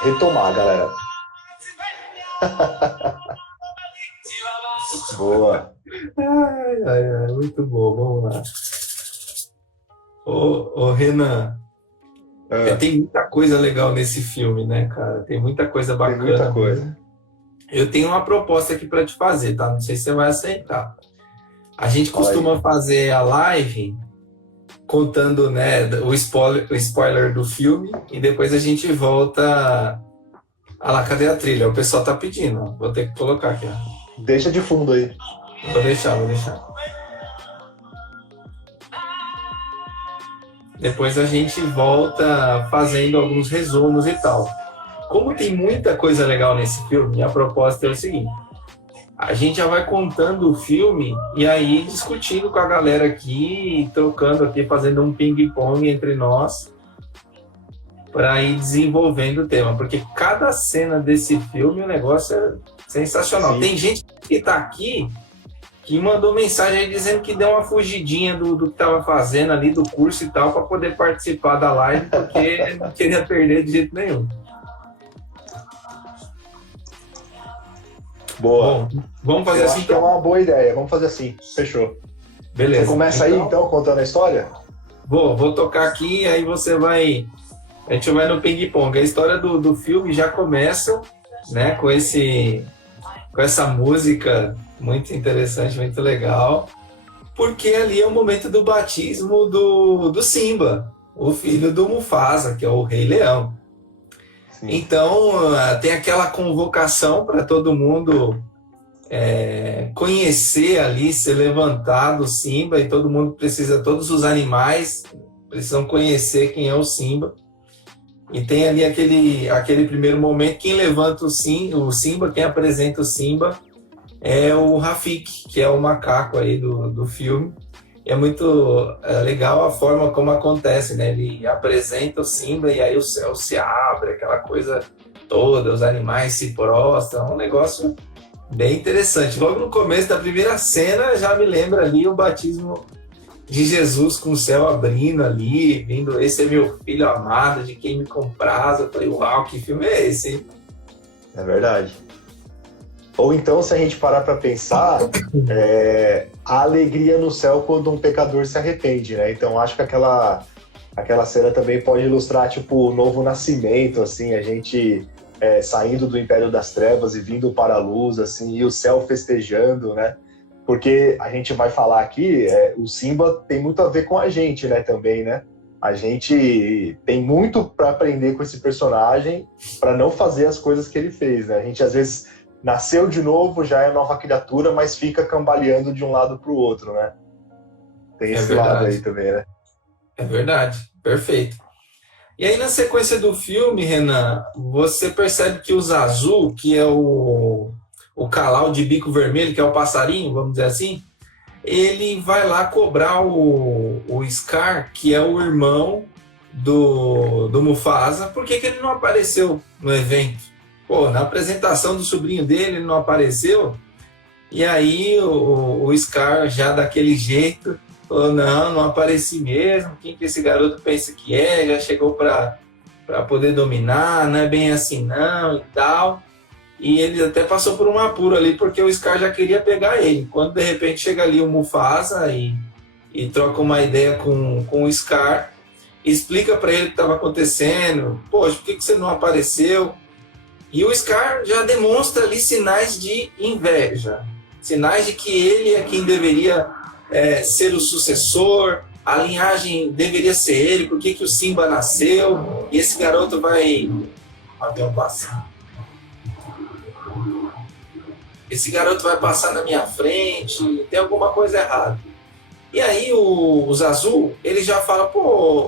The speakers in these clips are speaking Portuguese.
retomar, galera. Boa. Muito bom, vamos lá. Ô Renan, tem muita coisa legal nesse filme, né, cara? Tem muita coisa Tem bacana muita coisa. mesmo. Eu tenho uma proposta aqui para te fazer, tá? Não sei se você vai aceitar. A gente costuma fazer a live contando, né, o spoiler do filme e depois a gente volta. Ah lá, cadê a trilha? O pessoal tá pedindo, ó. Vou ter que colocar aqui, ó. Deixa de fundo aí. Vou deixar. Depois a gente volta fazendo alguns resumos e tal. Como tem muita coisa legal nesse filme, a proposta é o seguinte: a gente já vai contando o filme e aí discutindo com a galera aqui, trocando aqui, fazendo um ping-pong entre nós para ir desenvolvendo o tema. Porque cada cena desse filme, o negócio é sensacional. Sim. Tem gente que tá aqui que mandou mensagem aí dizendo que deu uma fugidinha do que estava fazendo ali, do curso e tal, para poder participar da live, porque não queria perder de jeito nenhum. Boa. Bom, vamos fazer assim, acho que é uma boa ideia. Vamos fazer assim. Fechou. Beleza. Você começa aí, então, contando a história? Vou tocar aqui, aí você vai... A gente vai no ping-pong. A história do filme já começa, né, com essa música muito interessante, muito legal, porque ali é o momento do batismo do Simba, o filho do Mufasa, que é o Rei Leão. Sim. Então, tem aquela convocação para todo mundo conhecer ali, ser levantado o Simba, e todo mundo precisa, todos os animais precisam conhecer quem é o Simba. E tem ali aquele primeiro momento, quem levanta o Simba, quem apresenta o Simba é o Rafiki, que é o macaco aí do filme. E é muito legal a forma como acontece, né? Ele apresenta o Simba e aí o céu se abre, aquela coisa toda, os animais se prostram, é um negócio bem interessante. Logo no começo da primeira cena já me lembra ali o batismo de Jesus com o céu abrindo ali, vindo, esse é meu filho amado, de quem me compraz. Eu falei, uau, que filme é esse, hein? É verdade. Ou então, se a gente parar para pensar, a alegria no céu quando um pecador se arrepende, né? Então, acho que aquela cena também pode ilustrar, tipo, o novo nascimento, assim, a gente saindo do império das trevas e vindo para a luz, assim, e o céu festejando, né? Porque a gente vai falar aqui, o Simba tem muito a ver com a gente, né, também, né? A gente tem muito para aprender com esse personagem para não fazer as coisas que ele fez, né? A gente, às vezes, nasceu de novo, já é nova criatura, mas fica cambaleando de um lado para o outro, né? Tem esse lado aí também, né? É verdade, perfeito. E aí, na sequência do filme, Renan, você percebe que o Zazu, que é o Calau de bico vermelho, que é o passarinho, vamos dizer assim, ele vai lá cobrar o Scar, que é o irmão do Mufasa. Por que ele não apareceu no evento? Pô, na apresentação do sobrinho dele, ele não apareceu. E aí o Scar, já daquele jeito, falou, não apareci mesmo, quem que esse garoto pensa que é? Já chegou para poder dominar, não é bem assim não e tal. E ele até passou por um apuro ali, porque o Scar já queria pegar ele. Quando de repente chega ali o Mufasa e troca uma ideia com o Scar, explica para ele o que estava acontecendo. Poxa, por que você não apareceu? E o Scar já demonstra ali sinais de inveja, sinais de que ele é quem deveria ser o sucessor, a linhagem deveria ser ele, por que o Simba nasceu, e esse garoto vai... Até eu passar. Esse garoto vai passar na minha frente, tem alguma coisa errada. E aí o Zazu, ele já fala, pô,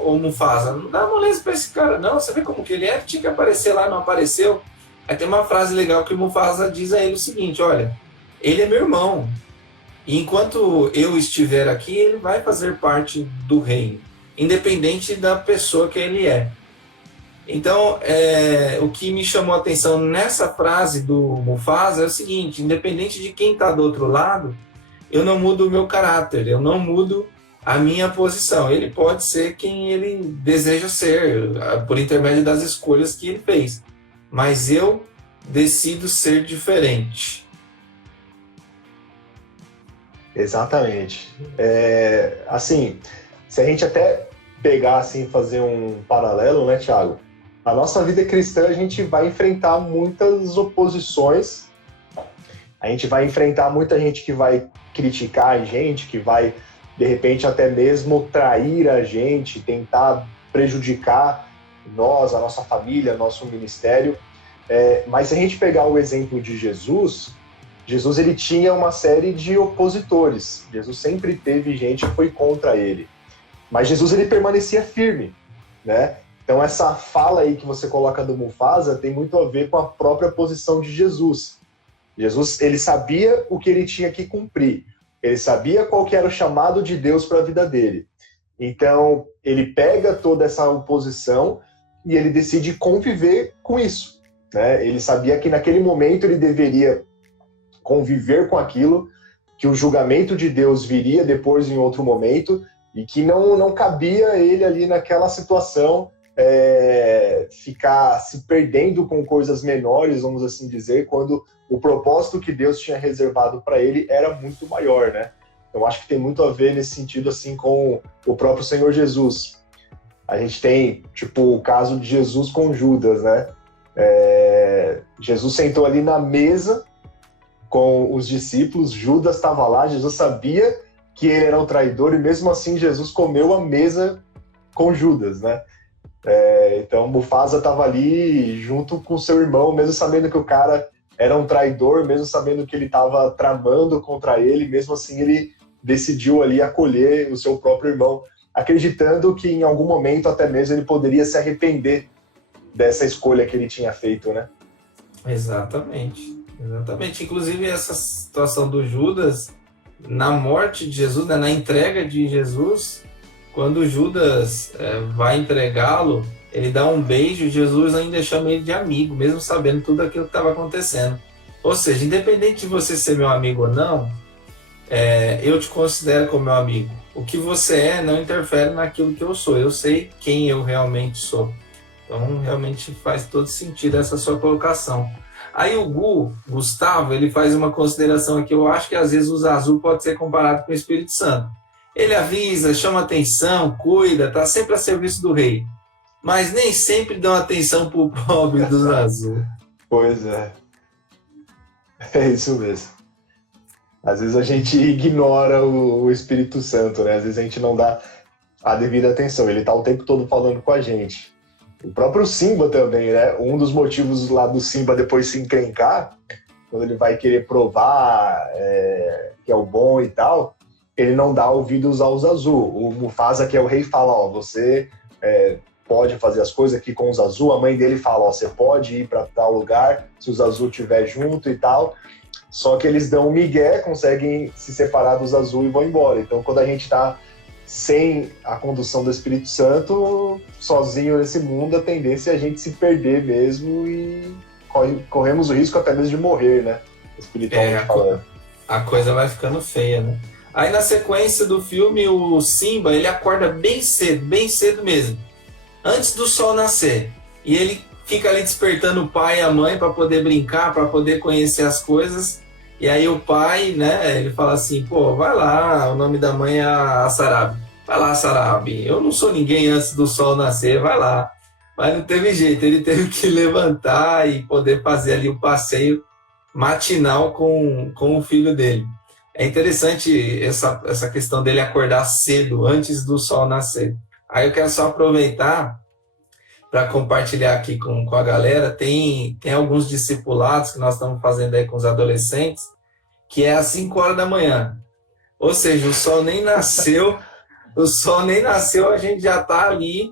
o Mufasa, não dá moleza pra esse cara não, você vê como que ele é, tinha que aparecer lá, não apareceu. Aí tem uma frase legal que o Mufasa diz a ele o seguinte, olha, ele é meu irmão, e enquanto eu estiver aqui, ele vai fazer parte do reino, independente da pessoa que ele é. Então, o que me chamou a atenção nessa frase do Mufasa é o seguinte, independente de quem está do outro lado, eu não mudo o meu caráter, eu não mudo a minha posição. Ele pode ser quem ele deseja ser, por intermédio das escolhas que ele fez. mas eu decido ser diferente. Exatamente. Assim, se a gente até pegar assim, fazer um paralelo, né, Thiago? Na nossa vida cristã a gente vai enfrentar muitas oposições, a gente vai enfrentar muita gente que vai criticar a gente, que vai, de repente, até mesmo trair a gente, tentar prejudicar nós, a nossa família, nosso ministério. Mas se a gente pegar o exemplo de Jesus, Jesus ele tinha uma série de opositores. Jesus sempre teve gente que foi contra ele. Mas Jesus ele permanecia firme, né? Então essa fala aí que você coloca do Mufasa tem muito a ver com a própria posição de Jesus. Jesus ele sabia o que ele tinha que cumprir. Ele sabia qual que era o chamado de Deus para a vida dele. Então ele pega toda essa oposição e ele decide conviver com isso, né? Ele sabia que naquele momento ele deveria conviver com aquilo, que o julgamento de Deus viria depois em outro momento e que não cabia ele ali naquela situação ficar se perdendo com coisas menores, vamos assim dizer, quando o propósito que Deus tinha reservado para ele era muito maior, né? Eu acho que tem muito a ver nesse sentido assim com o próprio Senhor Jesus. A gente tem, tipo, o caso de Jesus com Judas, né? Jesus sentou ali na mesa com os discípulos, Judas estava lá, Jesus sabia que ele era o traidor e mesmo assim Jesus comeu a mesa com Judas, né? Então Mufasa estava ali junto com seu irmão, mesmo sabendo que o cara era um traidor, mesmo sabendo que ele estava tramando contra ele, mesmo assim ele decidiu ali acolher o seu próprio irmão, acreditando que em algum momento até mesmo ele poderia se arrepender dessa escolha que ele tinha feito, né? Exatamente. Inclusive essa situação do Judas, na morte de Jesus, né, na entrega de Jesus, quando Judas vai entregá-lo, ele dá um beijo, Jesus ainda chama ele de amigo, mesmo sabendo tudo aquilo que estava acontecendo. Ou seja, independente de você ser meu amigo ou não, eu te considero como meu amigo. O que você é não interfere naquilo que eu sou. Eu sei quem eu realmente sou. Então, realmente faz todo sentido essa sua colocação. Aí o Gustavo, ele faz uma consideração aqui. Eu acho que às vezes o Zazu pode ser comparado com o Espírito Santo. Ele avisa, chama atenção, cuida, está sempre a serviço do rei. Mas nem sempre dão atenção para o pobre do Zazu. Pois é. É isso mesmo. Às vezes a gente ignora o Espírito Santo, né? Às vezes a gente não dá a devida atenção. Ele está o tempo todo falando com a gente. O próprio Simba também, né? Um dos motivos lá do Simba depois se encrencar, quando ele vai querer provar que é o bom e tal, ele não dá ouvidos ao Zazu. O Mufasa, que é o rei, fala, ó, você pode fazer as coisas aqui com o Zazu. A mãe dele fala, ó, você pode ir para tal lugar se o Zazu estiver junto e tal. Só que eles dão um migué, conseguem se separar do Zazu e vão embora. Então, quando a gente está sem a condução do Espírito Santo, sozinho nesse mundo, a tendência é a gente se perder mesmo e corremos o risco até mesmo de morrer, né? Espiritualmente falando. A coisa vai ficando feia, né? Aí na sequência do filme, o Simba, ele acorda bem cedo mesmo, antes do sol nascer. E ele fica ali despertando o pai e a mãe para poder brincar, para poder conhecer as coisas. E aí o pai, né, ele fala assim, pô, vai lá, o nome da mãe é a Sarabi. Vai lá, Sarabi, eu não sou ninguém antes do sol nascer, vai lá. Mas não teve jeito, ele teve que levantar e poder fazer ali o passeio matinal com o filho dele. É interessante essa questão dele acordar cedo, antes do sol nascer. Aí eu quero só aproveitar para compartilhar aqui com a galera. Tem alguns discipulados que nós estamos fazendo aí com os adolescentes, que é às 5 horas da manhã. Ou seja, o sol nem nasceu, a gente já está ali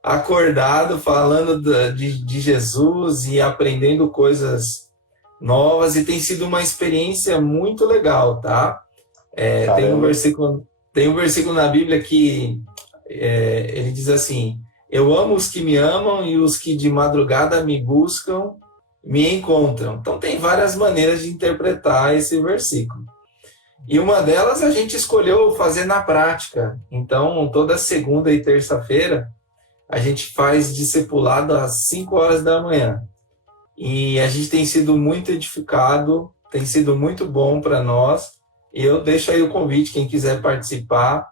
acordado, falando de Jesus e aprendendo coisas novas, e tem sido uma experiência muito legal, tá? Tem um versículo na Bíblia que ele diz assim, eu amo os que me amam e os que de madrugada me buscam, me encontram. Então tem várias maneiras de interpretar esse versículo. E uma delas a gente escolheu fazer na prática. Então toda segunda e terça-feira a gente faz discipulado às 5 horas da manhã. e a gente tem sido muito edificado, tem sido muito bom para nós. E eu deixo aí o convite, quem quiser participar,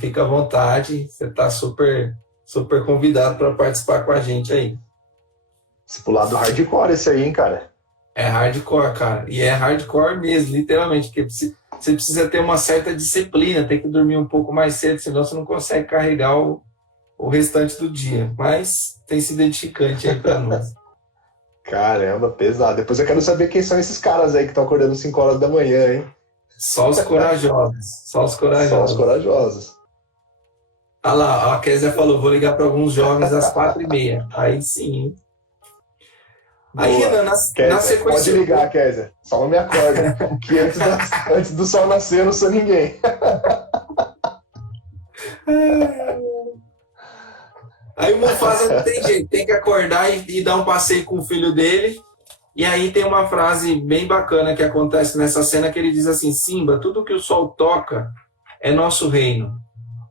fica à vontade, você está super, super convidado para participar com a gente aí. Discipulado hardcore esse aí, hein, cara? É hardcore, cara, e é hardcore mesmo, literalmente, porque você precisa ter uma certa disciplina, tem que dormir um pouco mais cedo, senão você não consegue carregar o restante do dia, mas tem sido edificante aí para nós. Caramba, pesado. Depois eu quero saber quem são esses caras aí que estão acordando 5 horas da manhã, hein? Só os corajosos. Só os corajosos. Só os corajosos. Ah lá, a Kézia falou, vou ligar para alguns jovens às 4h30. Aí sim. Aí, Renan, na sequência... Pode ligar, Kézia. Só não me acorda. Que antes do sol nascer eu não sou ninguém. Aí o Mufasa não tem jeito, tem que acordar e dar um passeio com o filho dele. E aí tem uma frase bem bacana que acontece nessa cena que ele diz assim: Simba, tudo que o sol toca é nosso reino.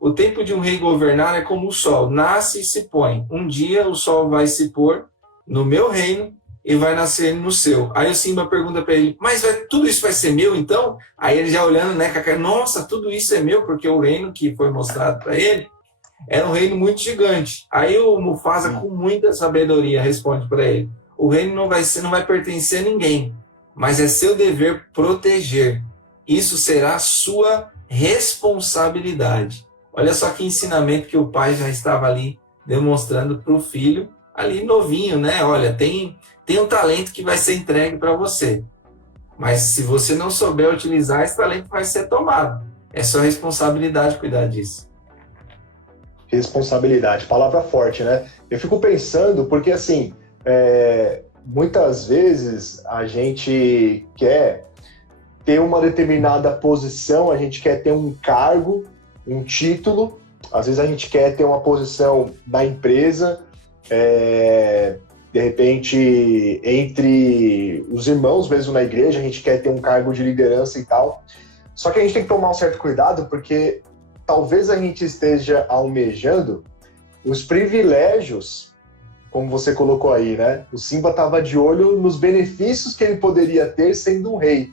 O tempo de um rei governar é como o sol, nasce e se põe. Um dia o sol vai se pôr no meu reino e vai nascer no seu. Aí o Simba pergunta para ele, mas tudo isso vai ser meu então? Aí ele já olhando, né, com a cara, nossa, tudo isso é meu, porque o reino que foi mostrado para ele era um reino muito gigante. Aí o Mufasa, com muita sabedoria, responde para ele: o reino não vai pertencer a ninguém, mas é seu dever proteger. Isso será sua responsabilidade. Olha só que ensinamento que o pai já estava ali demonstrando para o filho, ali novinho, né? Olha, tem um talento que vai ser entregue para você, mas se você não souber utilizar, esse talento vai ser tomado. É sua responsabilidade cuidar disso. Responsabilidade, palavra forte, né? Eu fico pensando, porque assim, muitas vezes a gente quer ter uma determinada posição, a gente quer ter um cargo, um título, às vezes a gente quer ter uma posição na empresa, de repente, entre os irmãos mesmo na igreja, a gente quer ter um cargo de liderança e tal. Só que a gente tem que tomar um certo cuidado, porque talvez a gente esteja almejando os privilégios, como você colocou aí, né? O Simba estava de olho nos benefícios que ele poderia ter sendo um rei.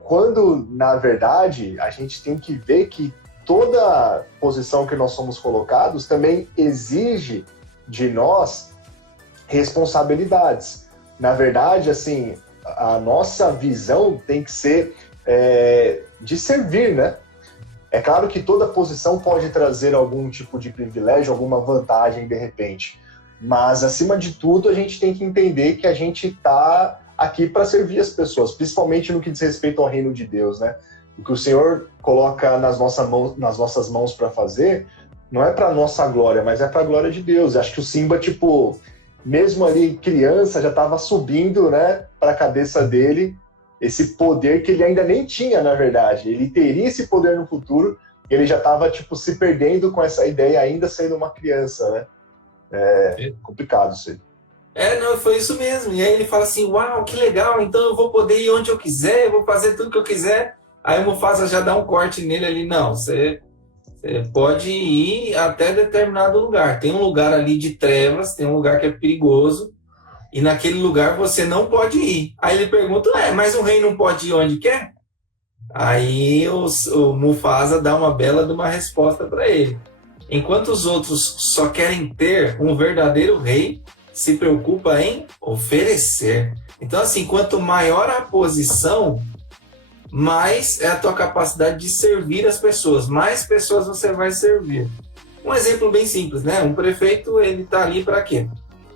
Quando, na verdade, a gente tem que ver que toda posição que nós somos colocados também exige de nós responsabilidades. Na verdade, assim, a nossa visão tem que ser de servir, né? É claro que toda posição pode trazer algum tipo de privilégio, alguma vantagem de repente, mas acima de tudo a gente tem que entender que a gente está aqui para servir as pessoas, principalmente no que diz respeito ao reino de Deus, né? O que o Senhor coloca nas nossas mãos para fazer não é para nossa glória, mas é para a glória de Deus. Acho que o Simba, mesmo ali criança, já estava subindo, né, para a cabeça dele esse poder que ele ainda nem tinha, na verdade. Ele teria esse poder no futuro, ele já estava se perdendo com essa ideia ainda sendo uma criança, né? É complicado isso aí. Não, foi isso mesmo. E aí ele fala assim, uau, que legal, então eu vou poder ir onde eu quiser, eu vou fazer tudo que eu quiser. Aí o Mufasa já dá um corte nele ali, não, você pode ir até determinado lugar. Tem um lugar ali de trevas, tem um lugar que é perigoso, e naquele lugar você não pode ir. Aí ele pergunta, mas um rei não pode ir onde quer? Aí o Mufasa dá uma bela de uma resposta para ele. Enquanto os outros só querem ter, um verdadeiro rei se preocupa em oferecer. Então, assim, quanto maior a posição, mais é a tua capacidade de servir as pessoas, mais pessoas você vai servir. Um exemplo bem simples, né? Um prefeito, ele está ali para quê?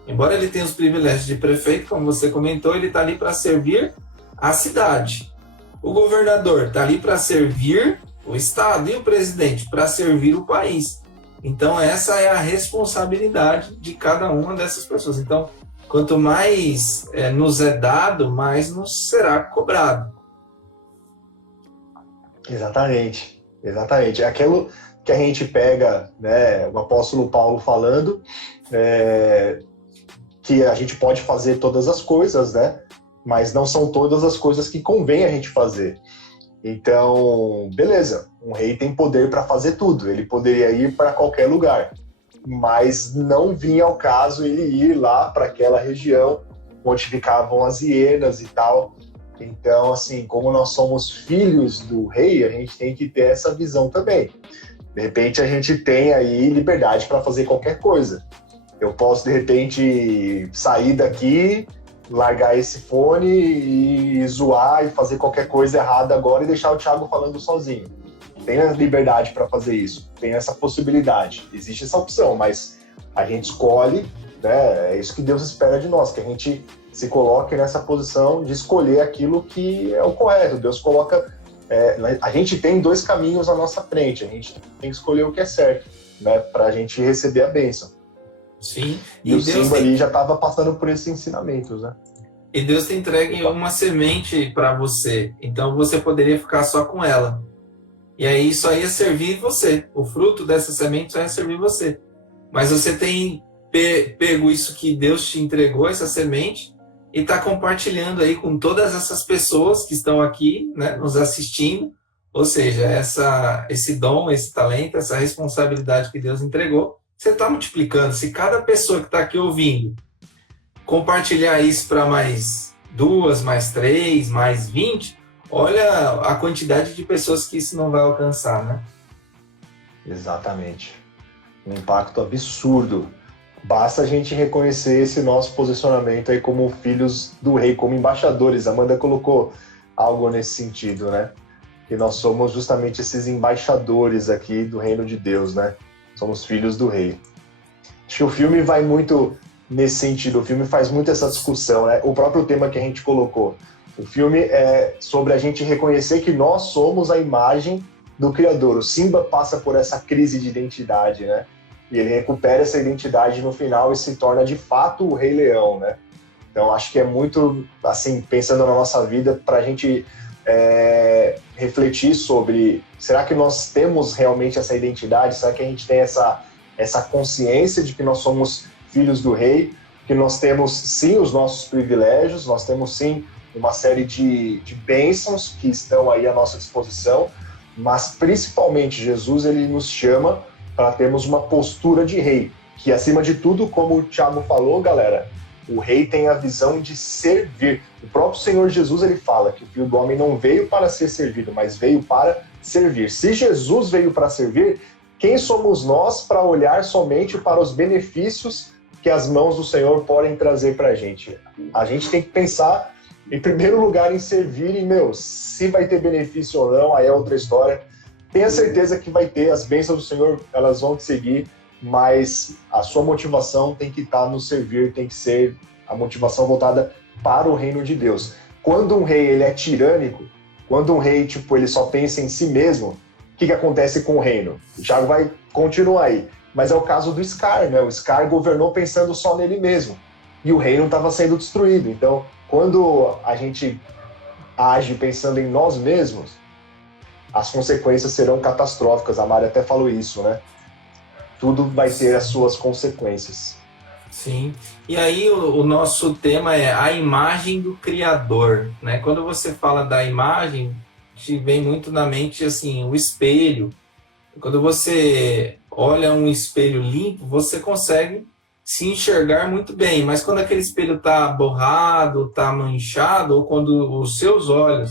Embora ele tenha os privilégios de prefeito, como você comentou, ele está ali para servir a cidade. O governador está ali para servir o estado e o presidente para servir o país. Então, essa é a responsabilidade de cada uma dessas pessoas. Então, quanto mais nos é dado, mais nos será cobrado. Exatamente. É aquilo que a gente pega, né, o apóstolo Paulo falando, que a gente pode fazer todas as coisas, né, mas não são todas as coisas que convém a gente fazer. Então, beleza, um rei tem poder para fazer tudo, ele poderia ir para qualquer lugar, mas não vinha ao caso ele ir lá para aquela região onde ficavam as hienas e tal. Então, assim, como nós somos filhos do rei, a gente tem que ter essa visão também. De repente, a gente tem aí liberdade para fazer qualquer coisa. Eu posso, de repente, sair daqui, largar esse fone e zoar e fazer qualquer coisa errada agora e deixar o Thiago falando sozinho. Tem a liberdade para fazer isso, tem essa possibilidade. Existe essa opção, mas a gente escolhe, né? É isso que Deus espera de nós, que a gente se coloque nessa posição de escolher aquilo que é o correto. Deus coloca... a gente tem dois caminhos à nossa frente, a gente tem que escolher o que é certo, né? Para a gente receber a bênção. Sim. E o Simba ali já estava passando por esses ensinamentos, né? E Deus te entrega uma semente para você, então você poderia ficar só com ela. E aí só ia servir você. O fruto dessa semente só ia servir você. Mas você tem pego isso que Deus te entregou, essa semente, e está compartilhando aí com todas essas pessoas que estão aqui, né, nos assistindo. Ou seja, esse dom, esse talento, essa responsabilidade que Deus entregou, você está multiplicando. Se cada pessoa que está aqui ouvindo compartilhar isso para mais 2, mais 3, mais 20, olha a quantidade de pessoas que isso não vai alcançar, né? Exatamente. Um impacto absurdo. Basta a gente reconhecer esse nosso posicionamento aí como filhos do rei, como embaixadores. A Amanda colocou algo nesse sentido, né? Que nós somos justamente esses embaixadores aqui do reino de Deus, né? Somos filhos do rei. Acho que o filme vai muito nesse sentido. O filme faz muito essa discussão, né? O próprio tema que a gente colocou. O filme é sobre a gente reconhecer que nós somos a imagem do Criador. O Simba passa por essa crise de identidade, né? E ele recupera essa identidade no final e se torna de fato o Rei Leão, né? Então acho que é muito, assim, pensando na nossa vida, para a gente refletir sobre, será que nós temos realmente essa identidade? Será que a gente tem essa consciência de que nós somos filhos do Rei? Que nós temos, sim, os nossos privilégios, nós temos, sim, uma série de bênçãos que estão aí à nossa disposição, mas principalmente Jesus, ele nos chama para termos uma postura de rei, que acima de tudo, como o Thiago falou, galera, o rei tem a visão de servir. O próprio Senhor Jesus, ele fala que o Filho do Homem não veio para ser servido, mas veio para servir. Se Jesus veio para servir, quem somos nós para olhar somente para os benefícios que as mãos do Senhor podem trazer para a gente? A gente tem que pensar, em primeiro lugar, em servir, e, se vai ter benefício ou não, aí é outra história. Tenha certeza que vai ter, as bênçãos do Senhor, elas vão te seguir, mas a sua motivação tem que estar no servir, tem que ser a motivação voltada para o reino de Deus. Quando um rei ele é tirânico, quando um rei ele só pensa em si mesmo, o que acontece com o reino? O Thiago vai continuar aí, mas é o caso do Scar, né? O Scar governou pensando só nele mesmo, e o reino estava sendo destruído. Então, quando a gente age pensando em nós mesmos, as consequências serão catastróficas. A Mari até falou isso, né? Tudo vai ter as suas consequências. Sim. E aí o nosso tema é a imagem do Criador, né? Quando você fala da imagem, te vem muito na mente assim, o espelho. Quando você olha um espelho limpo, você consegue se enxergar muito bem, mas quando aquele espelho está borrado, está manchado, ou quando os seus olhos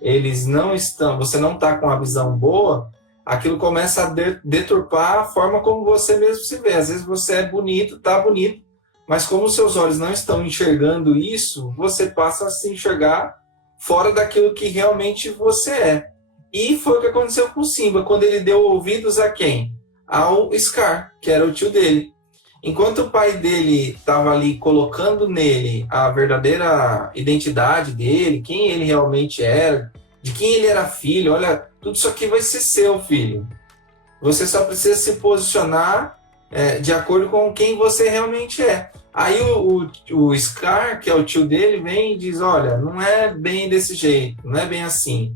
eles não estão, você não está com a visão boa, aquilo começa a deturpar a forma como você mesmo se vê. Às vezes você é bonito, está bonito, mas como os seus olhos não estão enxergando isso, você passa a se enxergar fora daquilo que realmente você é. E foi o que aconteceu com o Simba, quando ele deu ouvidos a quem? Ao Scar, que era o tio dele. Enquanto o pai dele estava ali colocando nele a verdadeira identidade dele, quem ele realmente era, de quem ele era filho, olha, tudo isso aqui vai ser seu, filho. Você só precisa se posicionar de acordo com quem você realmente é. Aí o Scar, que é o tio dele, vem e diz, olha, não é bem desse jeito, não é bem assim.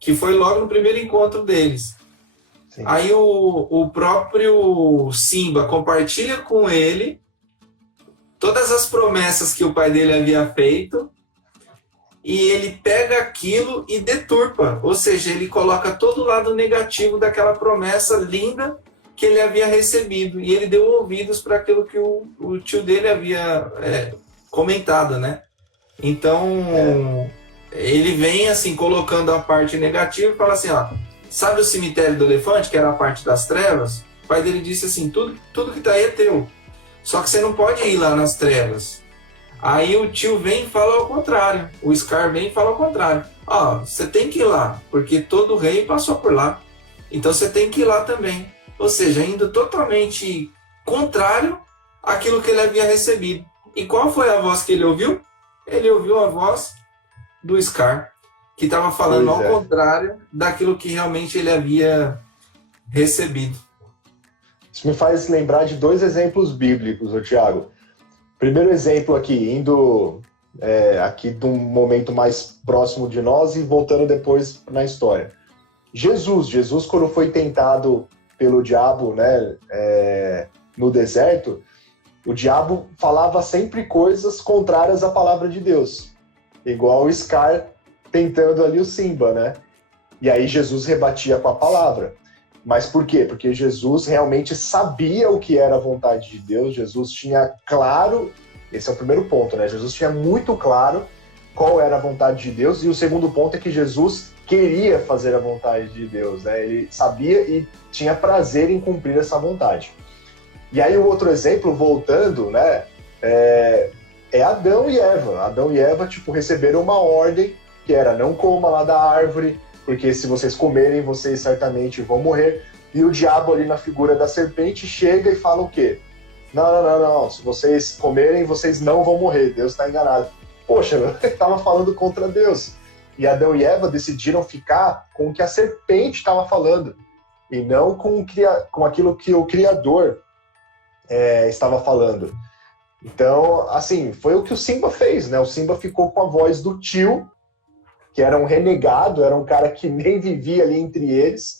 Que foi logo no primeiro encontro deles. Sim. Aí o próprio Simba compartilha com ele todas as promessas que o pai dele havia feito e ele pega aquilo e deturpa, ou seja, ele coloca todo o lado negativo daquela promessa linda que ele havia recebido. E ele deu ouvidos para aquilo que o tio dele havia comentado, né? Então, ele vem assim, colocando a parte negativa e fala assim, ó, sabe o cemitério do elefante, que era a parte das trevas? O pai dele disse assim, tudo que tá aí é teu. Só que você não pode ir lá nas trevas. Aí o tio vem e fala ao contrário. O Scar vem e fala ao contrário. Ó, você tem que ir lá, porque todo rei passou por lá. Então você tem que ir lá também. Ou seja, indo totalmente contrário àquilo que ele havia recebido. E qual foi a voz que ele ouviu? Ele ouviu a voz do Scar, que estava falando ao contrário daquilo que realmente ele havia recebido. Isso me faz lembrar de 2 exemplos bíblicos, Tiago. Primeiro exemplo aqui, indo aqui de um momento mais próximo de nós e voltando depois na história. Jesus, quando foi tentado pelo diabo, né, no deserto, o diabo falava sempre coisas contrárias à palavra de Deus. Igual o Scar tentando ali o Simba, né? E aí Jesus rebatia com a palavra. Mas por quê? Porque Jesus realmente sabia o que era a vontade de Deus, Jesus tinha claro, esse é o primeiro ponto, né? Jesus tinha muito claro qual era a vontade de Deus, e o segundo ponto é que Jesus queria fazer a vontade de Deus, né? Ele sabia e tinha prazer em cumprir essa vontade. E aí o outro exemplo, voltando, né, é Adão e Eva. Adão e Eva, receberam uma ordem que era não coma lá da árvore, porque se vocês comerem, vocês certamente vão morrer. E o diabo ali na figura da serpente chega e fala o quê? Não, se vocês comerem, vocês não vão morrer, Deus está enganado. Poxa, ele estava falando contra Deus. E Adão e Eva decidiram ficar com o que a serpente estava falando, e não com aquilo que o Criador estava falando. Então, assim, foi o que o Simba fez, né? O Simba ficou com a voz do tio, que era um renegado, era um cara que nem vivia ali entre eles,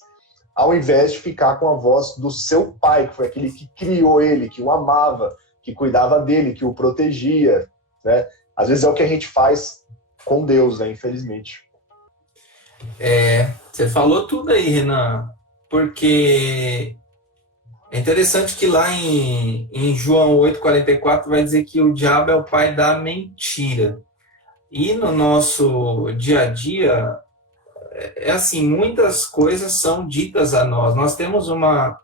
ao invés de ficar com a voz do seu pai, que foi aquele que criou ele, que o amava, que cuidava dele, que o protegia, né? Às vezes é o que a gente faz com Deus, né? Infelizmente. Você falou tudo aí, Renan, porque é interessante que lá em João 8,44 vai dizer que o diabo é o pai da mentira. E no nosso dia a dia, assim, muitas coisas são ditas a nós. Nós temos uma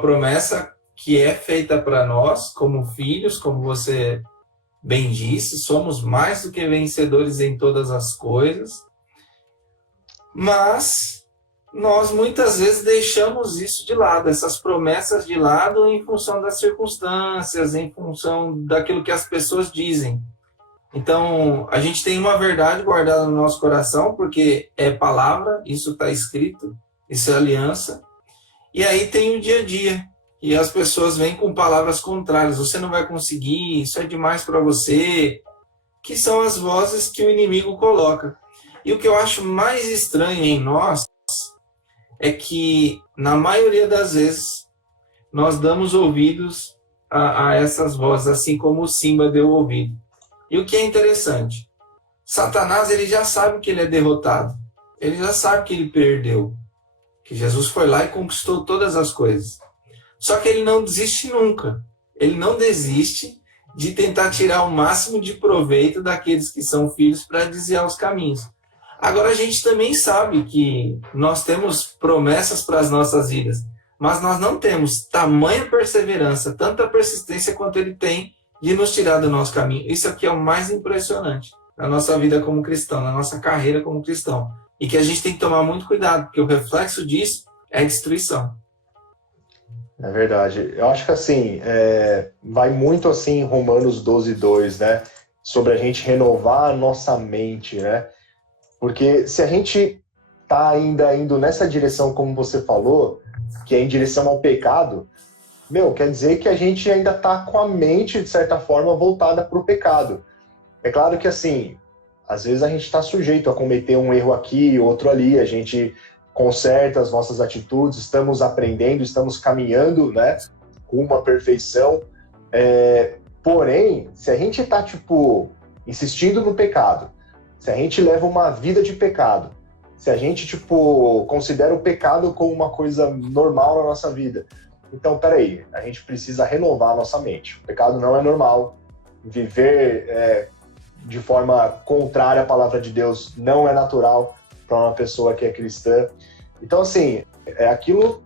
promessa que é feita para nós, como filhos, como você bem disse, somos mais do que vencedores em todas as coisas, mas nós muitas vezes deixamos isso de lado, essas promessas de lado em função das circunstâncias, em função daquilo que as pessoas dizem. Então, a gente tem uma verdade guardada no nosso coração, porque é palavra, isso está escrito, isso é aliança. E aí tem o dia a dia, e as pessoas vêm com palavras contrárias. Você não vai conseguir, isso é demais para você, que são as vozes que o inimigo coloca. E o que eu acho mais estranho em nós é que, na maioria das vezes, nós damos ouvidos a essas vozes, assim como o Simba deu ouvido. E o que é interessante, Satanás ele já sabe que ele é derrotado, ele já sabe que ele perdeu, que Jesus foi lá e conquistou todas as coisas. Só que ele não desiste nunca, ele não desiste de tentar tirar o máximo de proveito daqueles que são filhos para desviar os caminhos. Agora a gente também sabe que nós temos promessas para as nossas vidas, mas nós não temos tamanha perseverança, tanta persistência quanto ele tem de nos tirar do nosso caminho. Isso aqui é o mais impressionante na nossa vida como cristão, na nossa carreira como cristão. E que a gente tem que tomar muito cuidado, porque o reflexo disso é destruição. É verdade. Eu acho que assim, vai muito assim em Romanos 12:2, né? Sobre a gente renovar a nossa mente, né? Porque se a gente tá ainda indo nessa direção, como você falou, que é em direção ao pecado, quer dizer que a gente ainda está com a mente, de certa forma, voltada para o pecado. É claro que, assim, às vezes a gente está sujeito a cometer um erro aqui, outro ali, a gente conserta as nossas atitudes, estamos aprendendo, estamos caminhando, né, rumo à perfeição. Porém, se a gente está, insistindo no pecado, se a gente leva uma vida de pecado, se a gente, tipo, considera o pecado como uma coisa normal na nossa vida, então, peraí, a gente precisa renovar a nossa mente. O pecado não é normal. Viver de forma contrária à palavra de Deus não é natural para uma pessoa que é cristã. Então, assim, é aquilo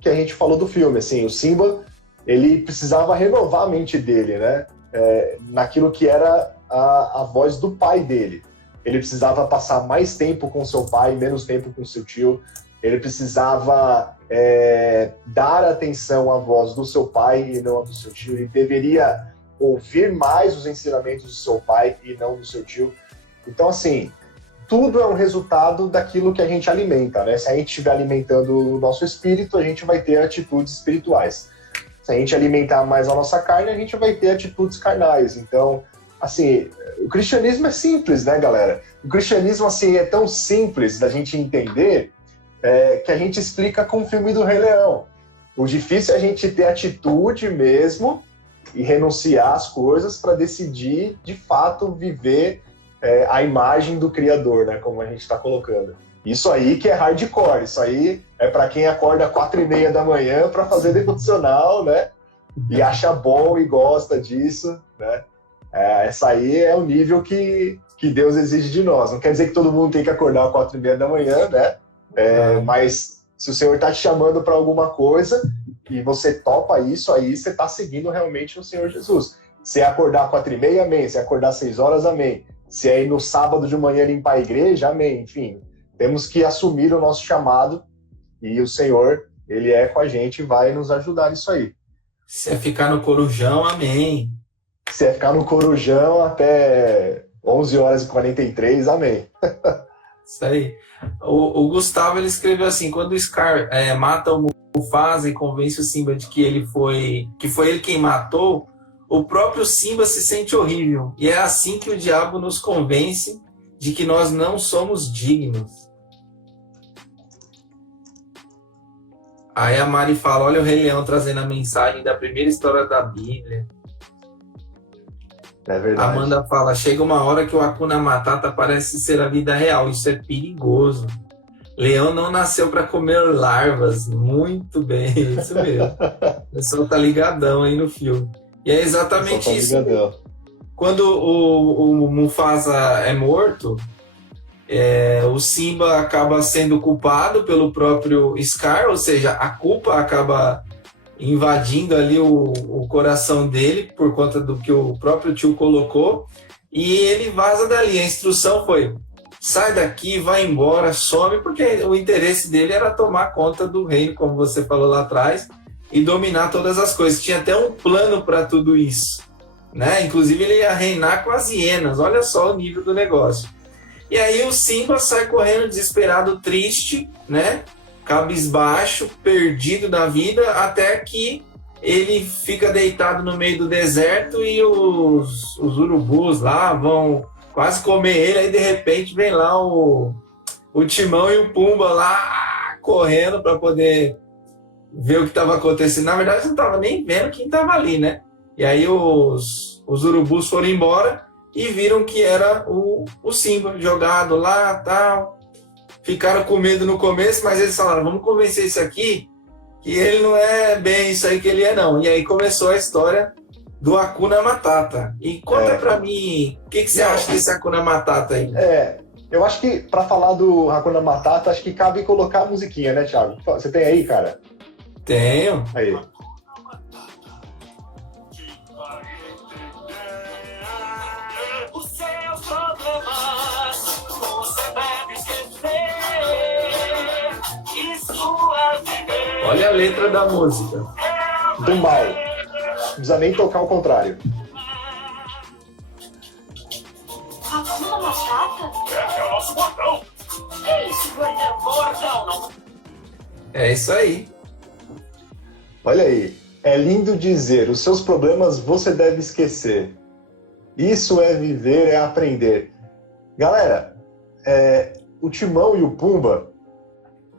que a gente falou do filme, assim, o Simba, ele precisava renovar a mente dele, né? Naquilo que era a voz do pai dele. Ele precisava passar mais tempo com seu pai, menos tempo com seu tio. Ele precisava dar atenção à voz do seu pai e não à do seu tio. Ele deveria ouvir mais os ensinamentos do seu pai e não do seu tio. Então, assim, tudo é um resultado daquilo que a gente alimenta, né? Se a gente estiver alimentando o nosso espírito, a gente vai ter atitudes espirituais. Se a gente alimentar mais a nossa carne, a gente vai ter atitudes carnais. Então, assim, o cristianismo é simples, né, galera? O cristianismo, assim, é tão simples da gente entender que a gente explica com o filme do Rei Leão. O difícil é a gente ter atitude mesmo e renunciar às coisas para decidir, de fato, viver a imagem do Criador, né, como a gente está colocando. Isso aí que é hardcore, isso aí é para quem acorda 4:30 da manhã para fazer devocional, né, e acha bom e gosta disso, né. Essa aí é o nível que Deus exige de nós. Não quer dizer que todo mundo tem que acordar às 4:30 da manhã, né, mas se o Senhor está te chamando para alguma coisa e você topa isso, aí você está seguindo realmente o Senhor Jesus. Se é acordar 4:30, amém. Se é acordar 6 horas, amém. Se é ir no sábado de manhã limpar a igreja, amém. Enfim, temos que assumir o nosso chamado e o Senhor, Ele é com a gente e vai nos ajudar nisso aí. Se é ficar no corujão, amém. Se é ficar no corujão até 11h43, amém. Isso aí. O Gustavo, ele escreveu assim, quando o Scar mata o Mufasa e convence o Simba de que foi ele quem matou, o próprio Simba se sente horrível. E é assim que o diabo nos convence de que nós não somos dignos. Aí a Mari fala, olha o Rei Leão trazendo a mensagem da primeira história da Bíblia. É verdade. A Amanda fala, chega uma hora que o Hakuna Matata parece ser a vida real. Isso é perigoso. Leão não nasceu para comer larvas. Muito bem, isso mesmo. O pessoal tá ligadão aí no filme. E é exatamente isso. Quando o Mufasa é morto, o Simba acaba sendo culpado pelo próprio Scar, ou seja, a culpa acaba invadindo ali o coração dele por conta do que o próprio tio colocou, e ele vaza dali. A instrução foi, sai daqui, vai embora, some, porque o interesse dele era tomar conta do reino, como você falou lá atrás, e dominar todas as coisas. Tinha até um plano para tudo isso, né? Inclusive ele ia reinar com as hienas, olha só o nível do negócio. E aí o Simba sai correndo desesperado, triste, né? Cabisbaixo, perdido da vida, até que ele fica deitado no meio do deserto e os urubus lá vão quase comer ele, aí de repente vem lá o Timão e o Pumba lá correndo para poder ver o que estava acontecendo. Na verdade, não estava nem vendo quem estava ali, né? E aí os urubus foram embora e viram que era o Simba jogado lá, tal. Ficaram com medo no começo, mas eles falaram, vamos convencer esse aqui que ele não é bem isso aí que ele é, não. E aí começou a história do Hakuna Matata. E conta pra mim, o que você acha desse Hakuna Matata aí? Eu acho que pra falar do Hakuna Matata, acho que cabe colocar a musiquinha, né, Thiago? Você tem aí, cara? Tenho. Aí. Olha a letra da música. Do mal. Não precisa nem tocar ao contrário. Hakuna Matata? É o nosso bordão. Que isso, gordão? Bordão, não. É isso aí. Olha aí. É lindo dizer, os seus problemas você deve esquecer. Isso é viver, é aprender. Galera, o Timão e o Pumba,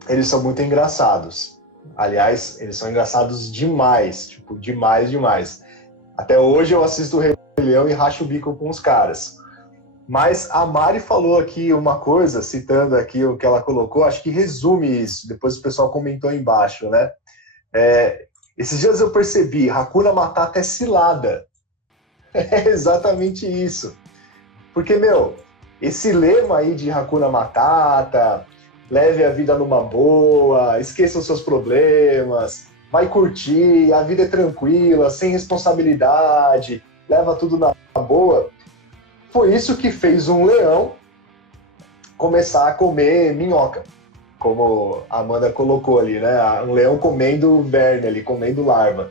eles são muito engraçados. Aliás, eles são engraçados demais, tipo, demais. Até hoje eu assisto o Rei Leão e racho o bico com os caras. Mas a Mari falou aqui uma coisa, citando aqui o que ela colocou, acho que resume isso, depois o pessoal comentou aí embaixo, né? Esses dias eu percebi, Hakuna Matata é cilada. É exatamente isso. Porque, meu, esse lema aí de Hakuna Matata, leve a vida numa boa, esqueça os seus problemas, vai curtir, a vida é tranquila, sem responsabilidade, leva tudo na boa. Foi isso que fez um leão começar a comer minhoca, como a Amanda colocou ali, né? Um leão comendo verme ali, comendo larva.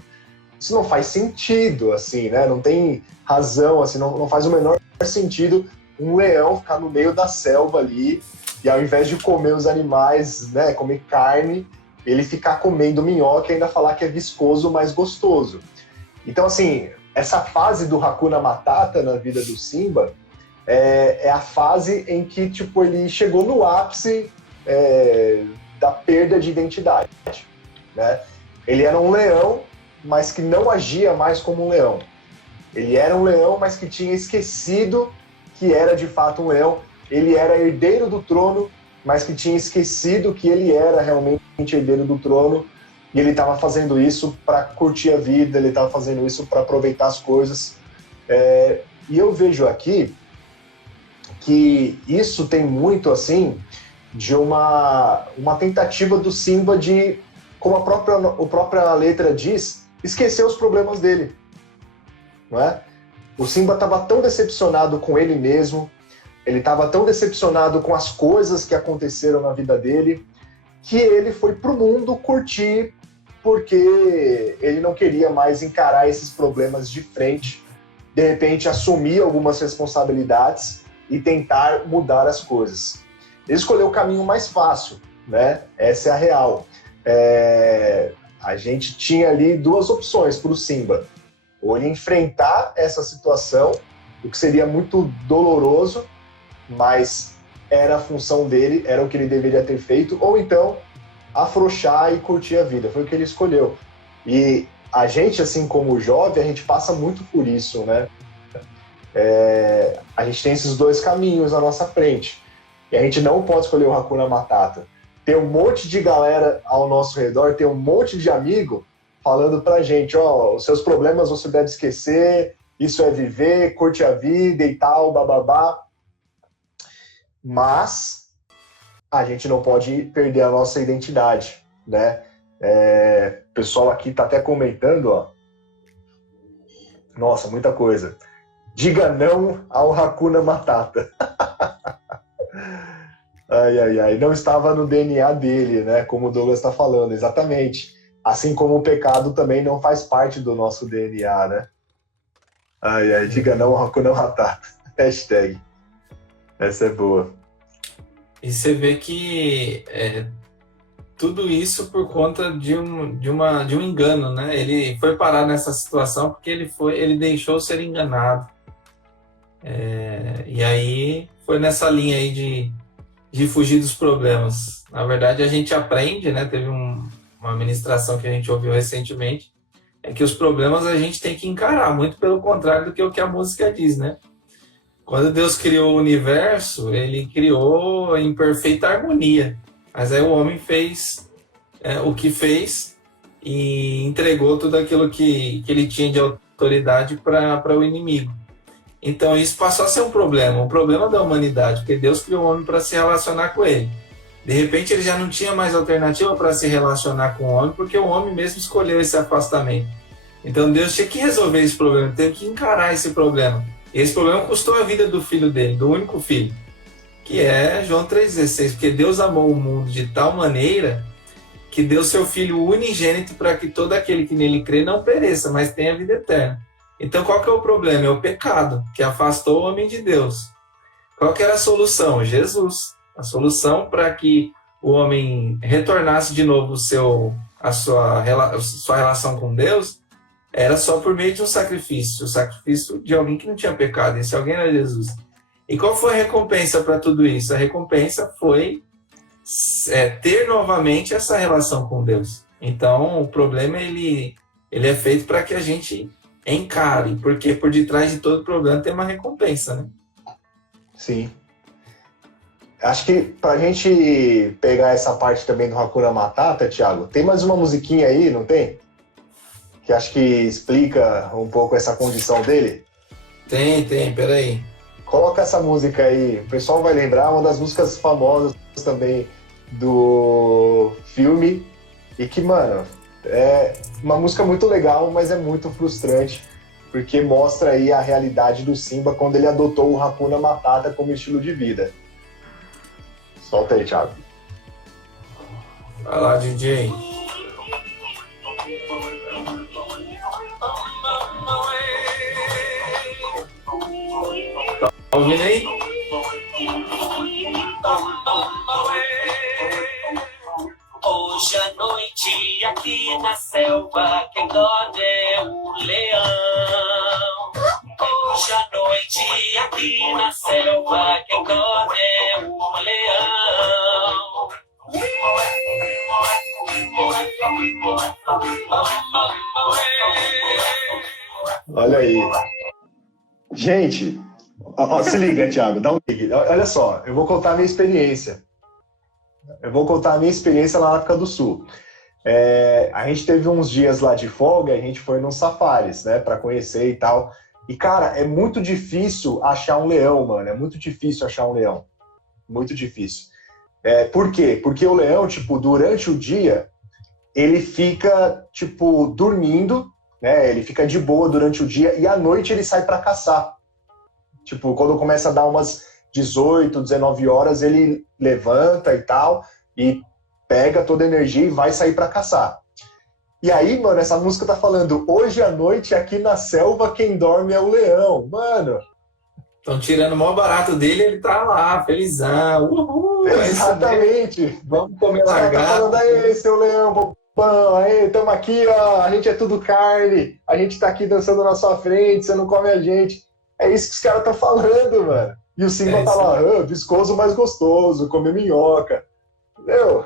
Isso não faz sentido, assim, né? Não tem razão, assim, não faz o menor sentido um leão ficar no meio da selva ali e ao invés de comer os animais, né, comer carne, ele ficar comendo minhoca e ainda falar que é viscoso, mas gostoso. Então, assim, essa fase do Hakuna Matata na vida do Simba é a fase em que, tipo, ele chegou no ápice da perda de identidade, né? Ele era um leão, mas que não agia mais como um leão. Ele era um leão, mas que tinha esquecido que era de fato um leão. Ele era herdeiro do trono, mas que tinha esquecido que ele era realmente herdeiro do trono. E ele estava fazendo isso para curtir a vida, ele estava fazendo isso para aproveitar as coisas. E eu vejo aqui que isso tem muito, assim, de uma tentativa do Simba de, como a própria letra diz, esquecer os problemas dele. Não é? O Simba estava tão decepcionado com ele mesmo, ele estava tão decepcionado com as coisas que aconteceram na vida dele, que ele foi pro mundo curtir, porque ele não queria mais encarar esses problemas de frente, de repente assumir algumas responsabilidades e tentar mudar as coisas. Ele escolheu o caminho mais fácil, né? Essa é a real. A gente tinha ali duas opções para o Simba. Ou ele enfrentar essa situação, o que seria muito doloroso, mas era a função dele, era o que ele deveria ter feito, ou então afrouxar e curtir a vida. Foi o que ele escolheu. E a gente, assim como jovem, a gente passa muito por isso, né? A gente tem esses dois caminhos à nossa frente. E a gente não pode escolher o Hakuna Matata. Tem um monte de galera ao nosso redor, tem um monte de amigo falando pra gente, os seus problemas você deve esquecer, isso é viver, curte a vida e tal, bababá. Mas a gente não pode perder a nossa identidade, né? O pessoal aqui tá até comentando, Nossa, muita coisa. Diga não ao Hakuna Matata. Ai. Não estava no DNA dele, né? Como o Douglas está falando, exatamente. Assim como o pecado também não faz parte do nosso DNA, né? Ai, diga não ao Hakuna Matata. Hashtag. Essa é boa. E você vê que tudo isso por conta de um engano, né? Ele foi parar nessa situação porque ele deixou ser enganado. E aí foi nessa linha aí de fugir dos problemas. Na verdade, a gente aprende, né? Teve uma ministração que a gente ouviu recentemente, que os problemas a gente tem que encarar, muito pelo contrário do que o que a música diz, né? Quando Deus criou o universo, ele criou em perfeita harmonia. Mas aí o homem fez o que fez e entregou tudo aquilo que ele tinha de autoridade para o inimigo. Então isso passou a ser um problema da humanidade, porque Deus criou o homem para se relacionar com ele. De repente ele já não tinha mais alternativa para se relacionar com o homem, porque o homem mesmo escolheu esse afastamento. Então Deus tinha que resolver esse problema, teve que encarar esse problema. E esse problema custou a vida do filho dele, do único filho, que é João 3,16, porque Deus amou o mundo de tal maneira que deu seu filho unigênito para que todo aquele que nele crê não pereça, mas tenha vida eterna. Então qual que é o problema? É o pecado, que afastou o homem de Deus. Qual que era a solução? Jesus. A solução para que o homem retornasse de novo a sua relação com Deus era só por meio de um sacrifício, o sacrifício de alguém que não tinha pecado, esse alguém era Jesus. E qual foi a recompensa para tudo isso? A recompensa foi ter novamente essa relação com Deus. Então o problema ele é feito para que a gente encare, porque por detrás de todo problema tem uma recompensa, né? Sim. Acho que pra gente pegar essa parte também do Hakuna Matata, Thiago, tem mais uma musiquinha aí, não tem? Que acho que explica um pouco essa condição dele. Tem, peraí. Coloca essa música aí, o pessoal vai lembrar, uma das músicas famosas também do filme, e que, mano, é uma música muito legal, mas é muito frustrante, porque mostra aí a realidade do Simba quando ele adotou o Hakuna Matata como estilo de vida. Solta aí, Thiago. Vai lá, DJ. Tá ouvindo aí? Hoje à noite aqui na selva quem dorme é o leão. Hoje à noite aqui na selva quem dorme é o leão. Olha aí. Gente, ó, se liga, Thiago, dá um ligue. Olha só, eu vou contar a minha experiência. Lá na África do Sul. A gente teve uns dias lá de folga, a gente foi nos safaris, né, pra conhecer e tal. E, cara, é muito difícil achar um leão, mano. É muito difícil achar um leão. Muito difícil. Por quê? Porque o leão, tipo, durante o dia, ele fica, tipo, dormindo, né? Ele fica de boa durante o dia e à noite ele sai pra caçar. Tipo, quando começa a dar umas 18, 19 horas, ele levanta e tal, e pega toda a energia e vai sair pra caçar. E aí, mano, essa música tá falando, hoje à noite, aqui na selva, quem dorme é o leão. Mano... Estão tirando o maior barato dele, ele tá lá, felizão. Uhul! Exatamente. Vamos comer Os caras tá lagarto. falando, aí, seu leão, bobão, aí, tamo aqui, ó, a gente é tudo carne, a gente tá aqui dançando na sua frente, você não come a gente. É isso que os caras estão falando, mano. E o Simba tá lá, viscoso, mais gostoso, comer minhoca. Meu...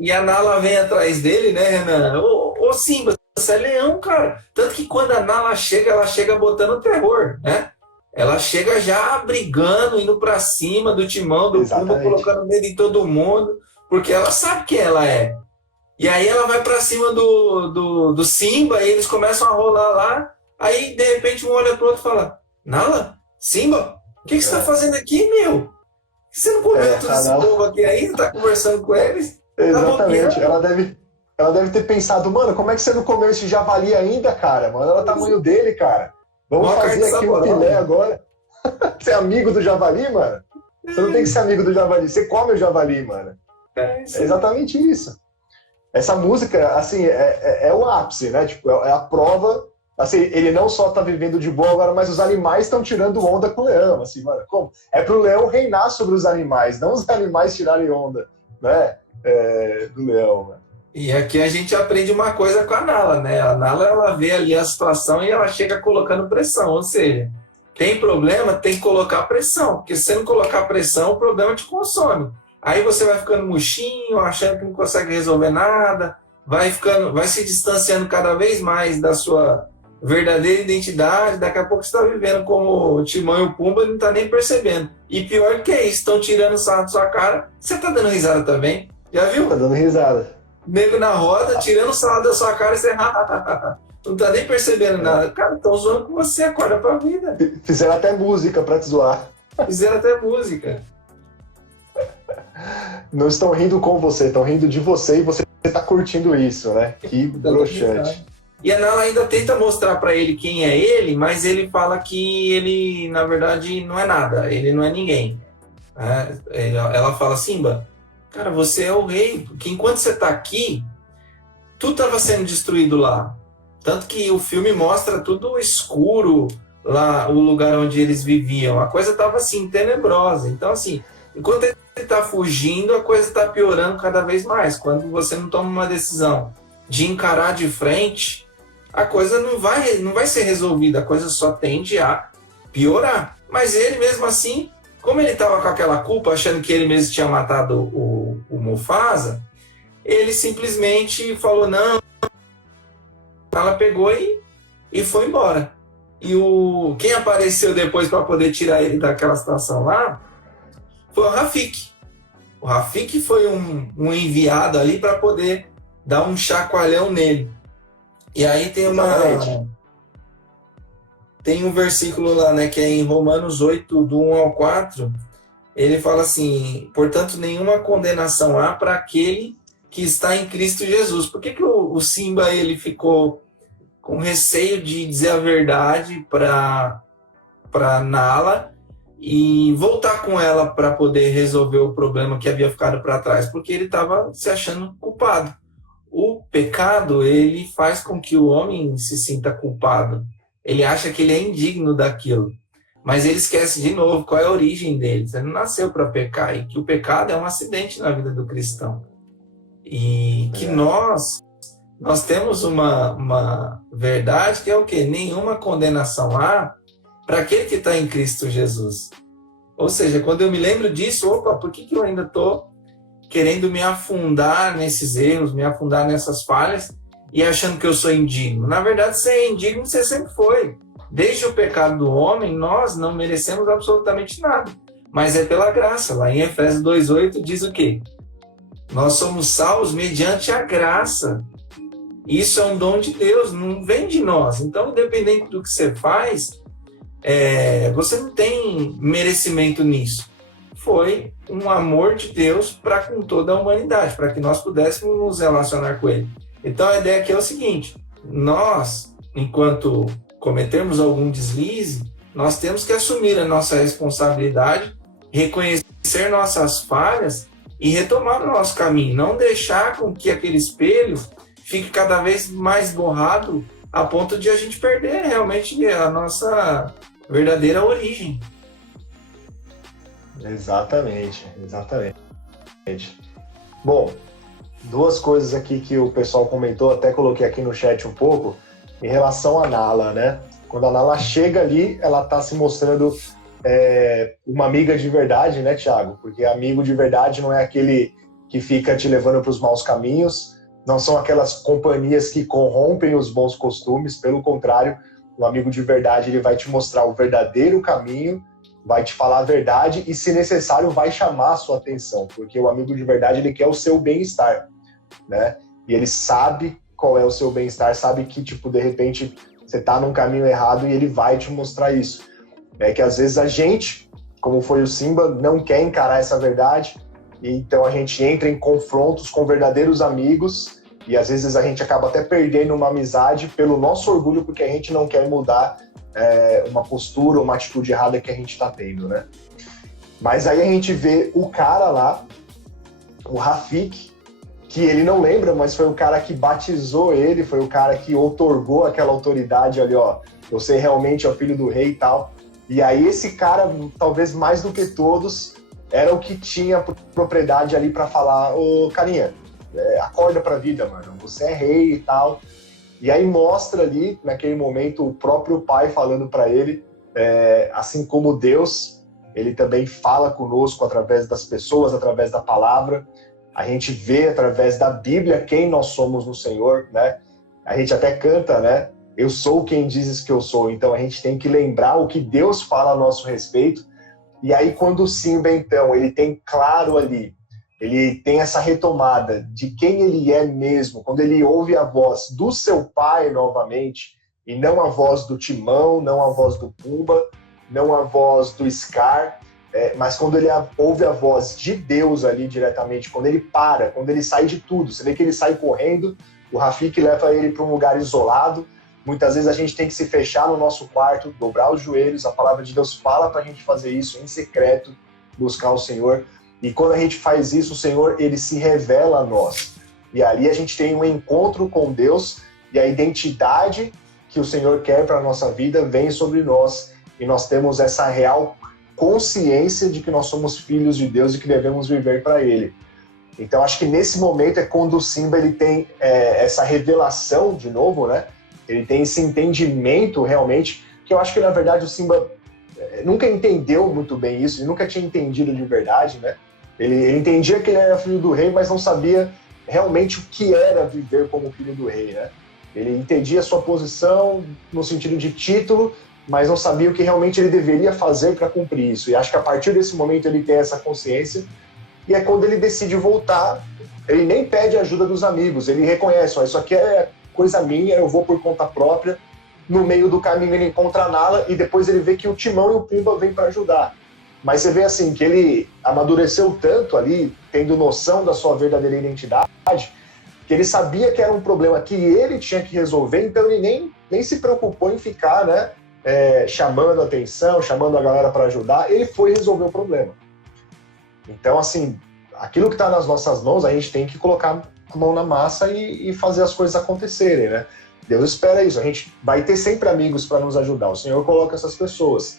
E a Nala vem atrás dele, né, Renan? Ô Simba, você é leão, cara. Tanto que quando a Nala chega, ela chega botando terror, né? Ela chega já brigando, indo pra cima do Timão, do Pumba, colocando medo em todo mundo, porque ela sabe quem ela é. E aí ela vai pra cima do Simba e eles começam a rolar lá. Aí, de repente, um olha pro outro e fala, Nala? Simba? O que você tá fazendo aqui, meu? Você não comeu todo esse povo aqui ainda? Tá conversando com eles? Exatamente. Ela deve ter pensado, mano, como é que você não comeu esse javali ainda, cara? Mano, olha o tamanho dele, cara. Vamos fazer aqui um filé agora. Você é amigo do javali, mano? Você não tem que ser amigo do javali. Você come o javali, mano. É exatamente isso. Essa música, assim, é o ápice, né? Tipo, é a prova. Assim, ele não só tá vivendo de boa agora, mas os animais estão tirando onda com o leão. Assim, mano, como? É pro leão reinar sobre os animais, não os animais tirarem onda, né? Do leão, mano. E aqui a gente aprende uma coisa com a Nala, né? A Nala, ela vê ali a situação e ela chega colocando pressão. Ou seja, tem problema, tem que colocar pressão. Porque se você não colocar pressão, o problema te consome. Aí você vai ficando murchinho, achando que não consegue resolver nada, vai se distanciando cada vez mais da sua verdadeira identidade, daqui a pouco você está vivendo como o Timão e o Pumba e não está nem percebendo. E pior que é isso, estão tirando sarro da sua cara, você está dando risada também. Já viu? Tá dando risada. Nego na roda, tirando sarro da sua cara e você não tá nem percebendo nada. Cara, estão zoando com você, acorda pra vida. Fizeram até música pra te zoar. Fizeram até música. Não estão rindo com você, estão rindo de você e você tá curtindo isso, né? Que broxante. E a Nala ainda tenta mostrar pra ele quem é ele, mas ele fala que ele, na verdade, não é nada. Ele não é ninguém. Ela fala, Simba, cara, você é o rei, porque enquanto você tá aqui, tudo estava sendo destruído lá. Tanto que o filme mostra tudo escuro lá, o lugar onde eles viviam. A coisa estava assim, tenebrosa. Então, assim, enquanto ele está fugindo, a coisa está piorando cada vez mais. Quando você não toma uma decisão de encarar de frente, a coisa não vai ser resolvida. A coisa só tende a piorar. Mas ele, mesmo assim, como ele estava com aquela culpa, achando que ele mesmo tinha matado o Mufasa, ele simplesmente falou, não. Ela pegou e foi embora. E quem apareceu depois para poder tirar ele daquela situação lá foi o Rafik. O Rafik foi um enviado ali para poder dar um chacoalhão nele. E aí tem um versículo lá, né, que é em Romanos 8, do 1 ao 4, ele fala assim: portanto, nenhuma condenação há para aquele que está em Cristo Jesus. Por que o Simba ele ficou com receio de dizer a verdade para Nala e voltar com ela para poder resolver o problema que havia ficado para trás? Porque ele estava se achando culpado. O pecado, ele faz com que o homem se sinta culpado. Ele acha que ele é indigno daquilo. Mas ele esquece de novo qual é a origem dele. Ele não nasceu para pecar. E que o pecado é um acidente na vida do cristão. E que nós temos uma verdade que é o quê? Nenhuma condenação há para aquele que está em Cristo Jesus. Ou seja, quando eu me lembro disso, opa, por que eu ainda estou querendo me afundar nesses erros, me afundar nessas falhas e achando que eu sou indigno? Na verdade, você é indigno, você sempre foi. Desde o pecado do homem, nós não merecemos absolutamente nada. Mas é pela graça. Lá em Efésios 2,8 diz o quê? Nós somos salvos mediante a graça. Isso é um dom de Deus, não vem de nós. Então, independente do que você faz, você não tem merecimento nisso. Foi um amor de Deus para com toda a humanidade, para que nós pudéssemos nos relacionar com Ele. Então, a ideia aqui é o seguinte: nós, enquanto cometermos algum deslize, nós temos que assumir a nossa responsabilidade, reconhecer nossas falhas e retomar o nosso caminho. Não deixar com que aquele espelho fique cada vez mais borrado a ponto de a gente perder realmente a nossa verdadeira origem. Exatamente. Bom, duas coisas aqui que o pessoal comentou, até coloquei aqui no chat um pouco, em relação a Nala, né? Quando a Nala chega ali, ela tá se mostrando uma amiga de verdade, né, Thiago? Porque amigo de verdade não é aquele que fica te levando para os maus caminhos, não são aquelas companhias que corrompem os bons costumes, pelo contrário, o amigo de verdade ele vai te mostrar o verdadeiro caminho, vai te falar a verdade e, se necessário, vai chamar a sua atenção, porque o amigo de verdade ele quer o seu bem-estar, né? E ele sabe qual é o seu bem-estar, sabe que, tipo, de repente você tá num caminho errado e ele vai te mostrar isso. É que às vezes a gente, como foi o Simba, não quer encarar essa verdade, e então a gente entra em confrontos com verdadeiros amigos e às vezes a gente acaba até perdendo uma amizade pelo nosso orgulho, porque a gente não quer mudar uma postura, uma atitude errada que a gente tá tendo, né? Mas aí a gente vê o cara lá, o Rafik, que ele não lembra, mas foi o cara que batizou ele, foi o cara que outorgou aquela autoridade ali, ó, você realmente é o filho do rei e tal. E aí esse cara, talvez mais do que todos, era o que tinha propriedade ali para falar: ô carinha, acorda pra vida, mano, você é rei e tal. E aí mostra ali, naquele momento, o próprio pai falando para ele, assim como Deus, ele também fala conosco através das pessoas, através da palavra. A gente vê através da Bíblia quem nós somos no Senhor, né? A gente até canta, né? Eu sou quem dizes que eu sou. Então a gente tem que lembrar o que Deus fala a nosso respeito. E aí quando o Simba, então, ele tem claro ali, ele tem essa retomada de quem ele é mesmo, quando ele ouve a voz do seu pai novamente, e não a voz do Timão, não a voz do Pumba, não a voz do Scar, mas quando ele ouve a voz de Deus ali diretamente, quando ele para, quando ele sai de tudo, você vê que ele sai correndo, o Rafik leva ele para um lugar isolado. Muitas vezes a gente tem que se fechar no nosso quarto, dobrar os joelhos, a palavra de Deus fala para a gente fazer isso em secreto, buscar o Senhor. E quando a gente faz isso, o Senhor, ele se revela a nós. E ali a gente tem um encontro com Deus e a identidade que o Senhor quer para a nossa vida vem sobre nós. E nós temos essa real consciência de que nós somos filhos de Deus e que devemos viver para Ele. Então acho que nesse momento é quando o Simba ele tem essa revelação de novo, né? Ele tem esse entendimento realmente, que eu acho que na verdade o Simba nunca entendeu muito bem isso, ele nunca tinha entendido de verdade, né? Ele entendia que ele era filho do rei, mas não sabia realmente o que era viver como filho do rei, né? Ele entendia a sua posição no sentido de título, mas não sabia o que realmente ele deveria fazer para cumprir isso. E acho que a partir desse momento ele tem essa consciência, e é quando ele decide voltar, ele nem pede ajuda dos amigos, ele reconhece, ó, isso aqui é coisa minha, eu vou por conta própria. No meio do caminho ele encontra a Nala, e depois ele vê que o Timão e o Pumba vêm para ajudar. Mas você vê assim, que ele amadureceu tanto ali, tendo noção da sua verdadeira identidade, que ele sabia que era um problema que ele tinha que resolver, então ele nem se preocupou em ficar, né, chamando a atenção, chamando a galera para ajudar. Ele foi resolver o problema. Então, assim, aquilo que está nas nossas mãos, a gente tem que colocar a mão na massa e fazer as coisas acontecerem, né? Deus espera isso. A gente vai ter sempre amigos para nos ajudar. O Senhor coloca essas pessoas.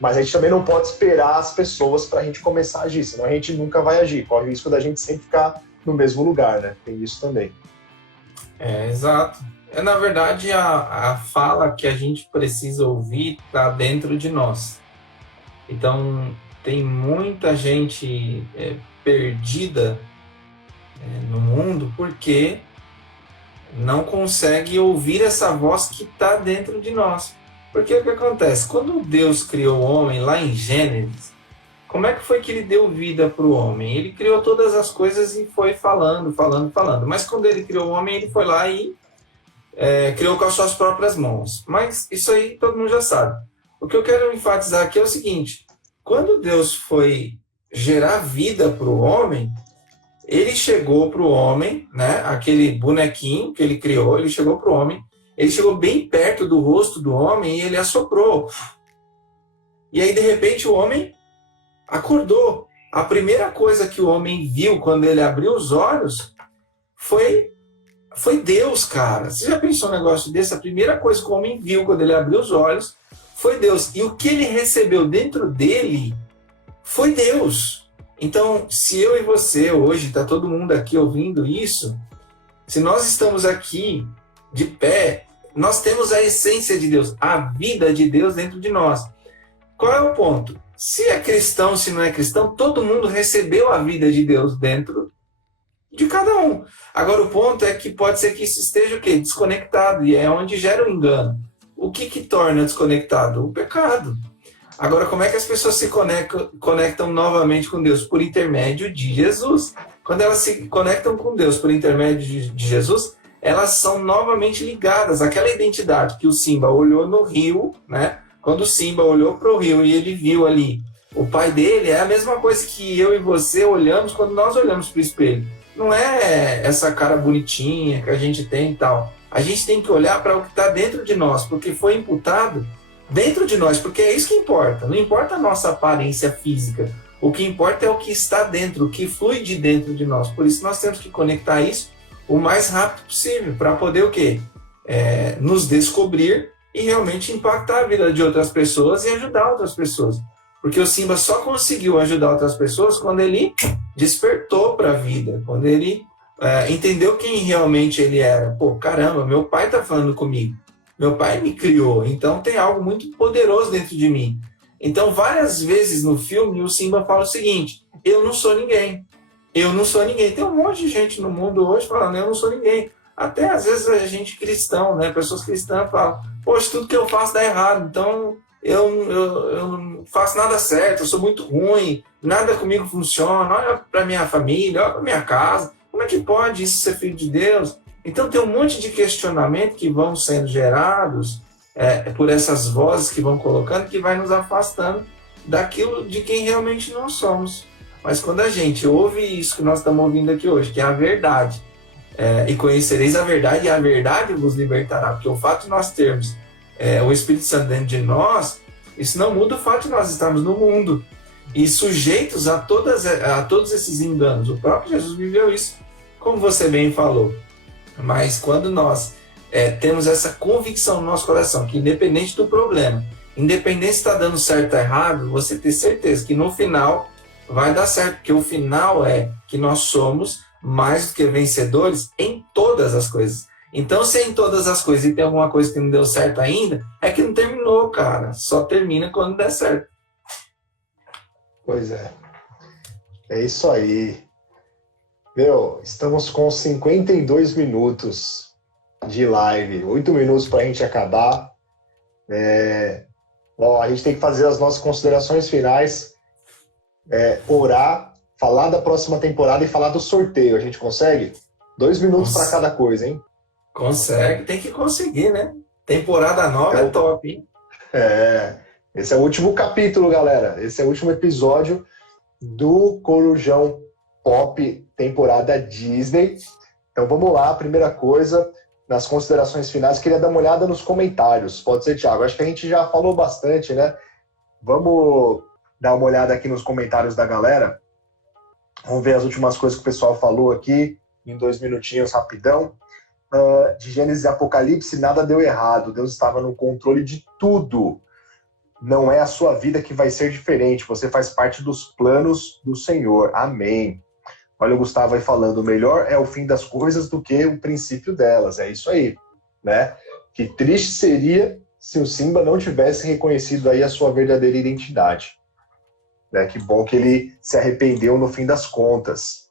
Mas a gente também não pode esperar as pessoas para a gente começar a agir, senão a gente nunca vai agir. Corre o risco da gente sempre ficar no mesmo lugar, né? Tem isso também. Exato. Na verdade, a fala que a gente precisa ouvir está dentro de nós. Então, tem muita gente perdida no mundo porque não consegue ouvir essa voz que está dentro de nós. Porque o que acontece? Quando Deus criou o homem lá em Gênesis, como é que foi que ele deu vida para o homem? Ele criou todas as coisas e foi falando. Mas quando ele criou o homem, ele foi lá e criou com as suas próprias mãos. Mas isso aí todo mundo já sabe. O que eu quero enfatizar aqui é o seguinte: quando Deus foi gerar vida para o homem, ele chegou para o homem, né, aquele bonequinho que ele criou, ele chegou para o homem, ele chegou bem perto do rosto do homem e ele assoprou. E aí, de repente, o homem acordou. A primeira coisa que o homem viu quando ele abriu os olhos foi Deus, cara. Você já pensou um negócio desse? A primeira coisa que o homem viu quando ele abriu os olhos foi Deus. E o que ele recebeu dentro dele foi Deus. Então, se eu e você hoje, está todo mundo aqui ouvindo isso, se nós estamos aqui de pé, nós temos a essência de Deus, a vida de Deus dentro de nós. Qual é o ponto? Se é cristão, se não é cristão, todo mundo recebeu a vida de Deus dentro de cada um. Agora, o ponto é que pode ser que isso esteja o quê? Desconectado, e é onde gera o engano. O que torna desconectado? O pecado. Agora, como é que as pessoas se conectam novamente com Deus? Por intermédio de Jesus. Quando elas se conectam com Deus por intermédio de Jesus, elas são novamente ligadas àquela identidade que o Simba olhou no rio, né? Quando o Simba olhou para o rio e ele viu ali o pai dele, é a mesma coisa que eu e você olhamos quando nós olhamos para o espelho. Não é essa cara bonitinha que a gente tem e tal. A gente tem que olhar para o que está dentro de nós, porque foi imputado dentro de nós, porque é isso que importa. Não importa a nossa aparência física. O que importa é o que está dentro, o que flui de dentro de nós. Por isso nós temos que conectar isso o mais rápido possível, para poder o quê? Nos descobrir e realmente impactar a vida de outras pessoas e ajudar outras pessoas. Porque o Simba só conseguiu ajudar outras pessoas quando ele despertou para a vida, quando ele entendeu quem realmente ele era. Pô, caramba, meu pai está falando comigo. Meu pai me criou, então tem algo muito poderoso dentro de mim. Então, várias vezes no filme, o Simba fala o seguinte: eu não sou ninguém. Eu não sou ninguém. Tem um monte de gente no mundo hoje falando, eu não sou ninguém. Até às vezes a gente cristão, né? Pessoas cristãs falam, poxa, tudo que eu faço dá errado, então eu não faço nada certo, eu sou muito ruim, nada comigo funciona, olha para minha família, olha para minha casa, como é que pode isso ser filho de Deus? Então tem um monte de questionamento que vão sendo gerados por essas vozes que vão colocando, que vai nos afastando daquilo de quem realmente nós somos. Mas quando a gente ouve isso que nós estamos ouvindo aqui hoje, que é a verdade, e conhecereis a verdade, e a verdade vos libertará, porque o fato de nós termos o Espírito Santo dentro de nós, isso não muda o fato de nós estarmos no mundo e sujeitos a todos esses enganos. O próprio Jesus viveu isso, como você bem falou. Mas quando nós temos essa convicção no nosso coração, que independente do problema, independente se está dando certo ou errado, você ter certeza que no final vai dar certo, porque o final é que nós somos mais do que vencedores em todas as coisas. Então, se é em todas as coisas e tem alguma coisa que não deu certo ainda, é que não terminou, cara. Só termina quando der certo. Pois é. É isso aí. Meu, estamos com 52 minutos. de live. 8 minutos para a gente acabar. A gente tem que fazer as nossas considerações finais, orar, falar da próxima temporada e falar do sorteio. A gente consegue? 2 minutos para cada coisa, hein? Consegue, tem que conseguir, né? Temporada nova é top, hein? Esse é o último capítulo, galera. Esse é o último episódio do Corujão Pop temporada Disney. Então vamos lá, primeira coisa, nas considerações finais, queria dar uma olhada nos comentários. Pode ser, Thiago? Acho que a gente já falou bastante, né? Vamos dar uma olhada aqui nos comentários da galera. Vamos ver as últimas coisas que o pessoal falou aqui, em 2 minutinhos, rapidão. De Gênesis e Apocalipse, nada deu errado. Deus estava no controle de tudo. Não é a sua vida que vai ser diferente. Você faz parte dos planos do Senhor. Amém. Olha o Gustavo aí falando, o melhor é o fim das coisas do que o princípio delas. É isso aí, né? Que triste seria se o Simba não tivesse reconhecido aí a sua verdadeira identidade. Né? Que bom que ele se arrependeu no fim das contas.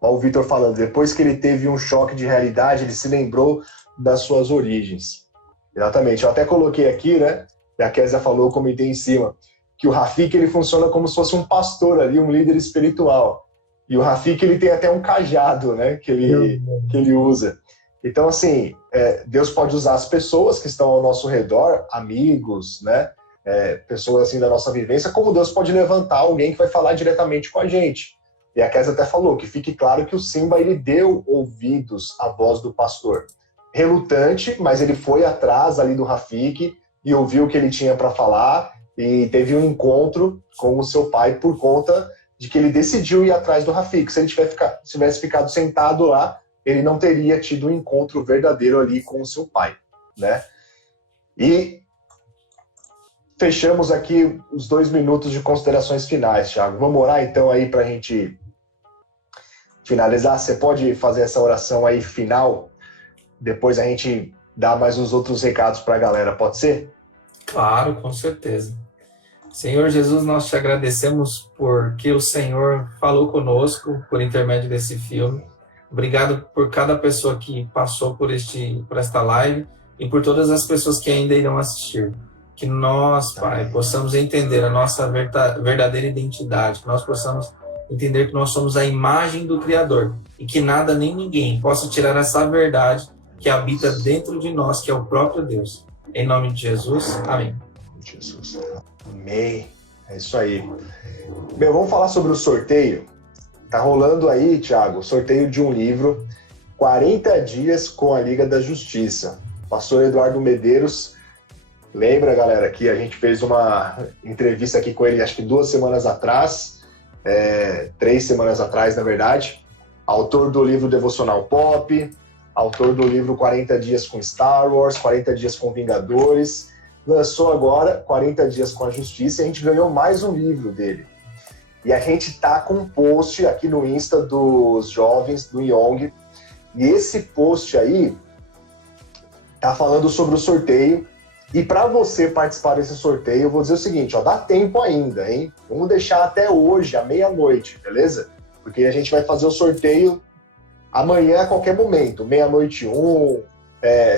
Olha o Vitor falando, depois que ele teve um choque de realidade, ele se lembrou das suas origens. Exatamente, eu até coloquei aqui, né? E a Kézia falou, eu comentei em cima, que o Rafik ele funciona como se fosse um pastor ali, um líder espiritual. E o Rafik ele tem até um cajado, né? Que ele usa. Então, assim, Deus pode usar as pessoas que estão ao nosso redor, amigos, né? Pessoas assim da nossa vivência, como Deus pode levantar alguém que vai falar diretamente com a gente. E a Kézia até falou que fique claro que o Simba ele deu ouvidos à voz do pastor. Relutante, mas ele foi atrás ali do Rafik e ouviu o que ele tinha para falar e teve um encontro com o seu pai por conta de que ele decidiu ir atrás do Rafik. Se ele tivesse ficado sentado lá, ele não teria tido um encontro verdadeiro ali com o seu pai, né? E fechamos aqui os 2 minutos de considerações finais, Thiago. Vamos orar então aí para a gente finalizar. Você pode fazer essa oração aí final? Depois a gente dá mais uns outros recados para a galera, pode ser? Claro, com certeza. Senhor Jesus, nós te agradecemos porque o Senhor falou conosco por intermédio desse filme. Obrigado por cada pessoa que passou por esta live e por todas as pessoas que ainda irão assistir. Que nós, Pai, possamos entender a nossa verdadeira identidade, que nós possamos entender que nós somos a imagem do Criador e que nada nem ninguém possa tirar essa verdade que habita dentro de nós, que é o próprio Deus. Em nome de Jesus, amém. Jesus. Amém. É isso aí. Meu, vamos falar sobre o sorteio. Tá rolando aí, Thiago, o sorteio de um livro, 40 dias com a Liga da Justiça. Pastor Eduardo Medeiros, lembra, galera, que a gente fez uma entrevista aqui com ele, acho que 2 semanas atrás, 3 semanas atrás, na verdade. Autor do livro Devocional Pop, autor do livro 40 Dias com Star Wars, 40 Dias com Vingadores. Lançou agora 40 Dias com a Justiça e a gente ganhou mais um livro dele. E a gente tá com um post aqui no Insta dos jovens, do Young. E esse post aí tá falando sobre o sorteio. E para você participar desse sorteio, eu vou dizer o seguinte, ó, dá tempo ainda, hein? Vamos deixar até hoje, à meia-noite, beleza? Porque a gente vai fazer o sorteio amanhã a qualquer momento, 00:01,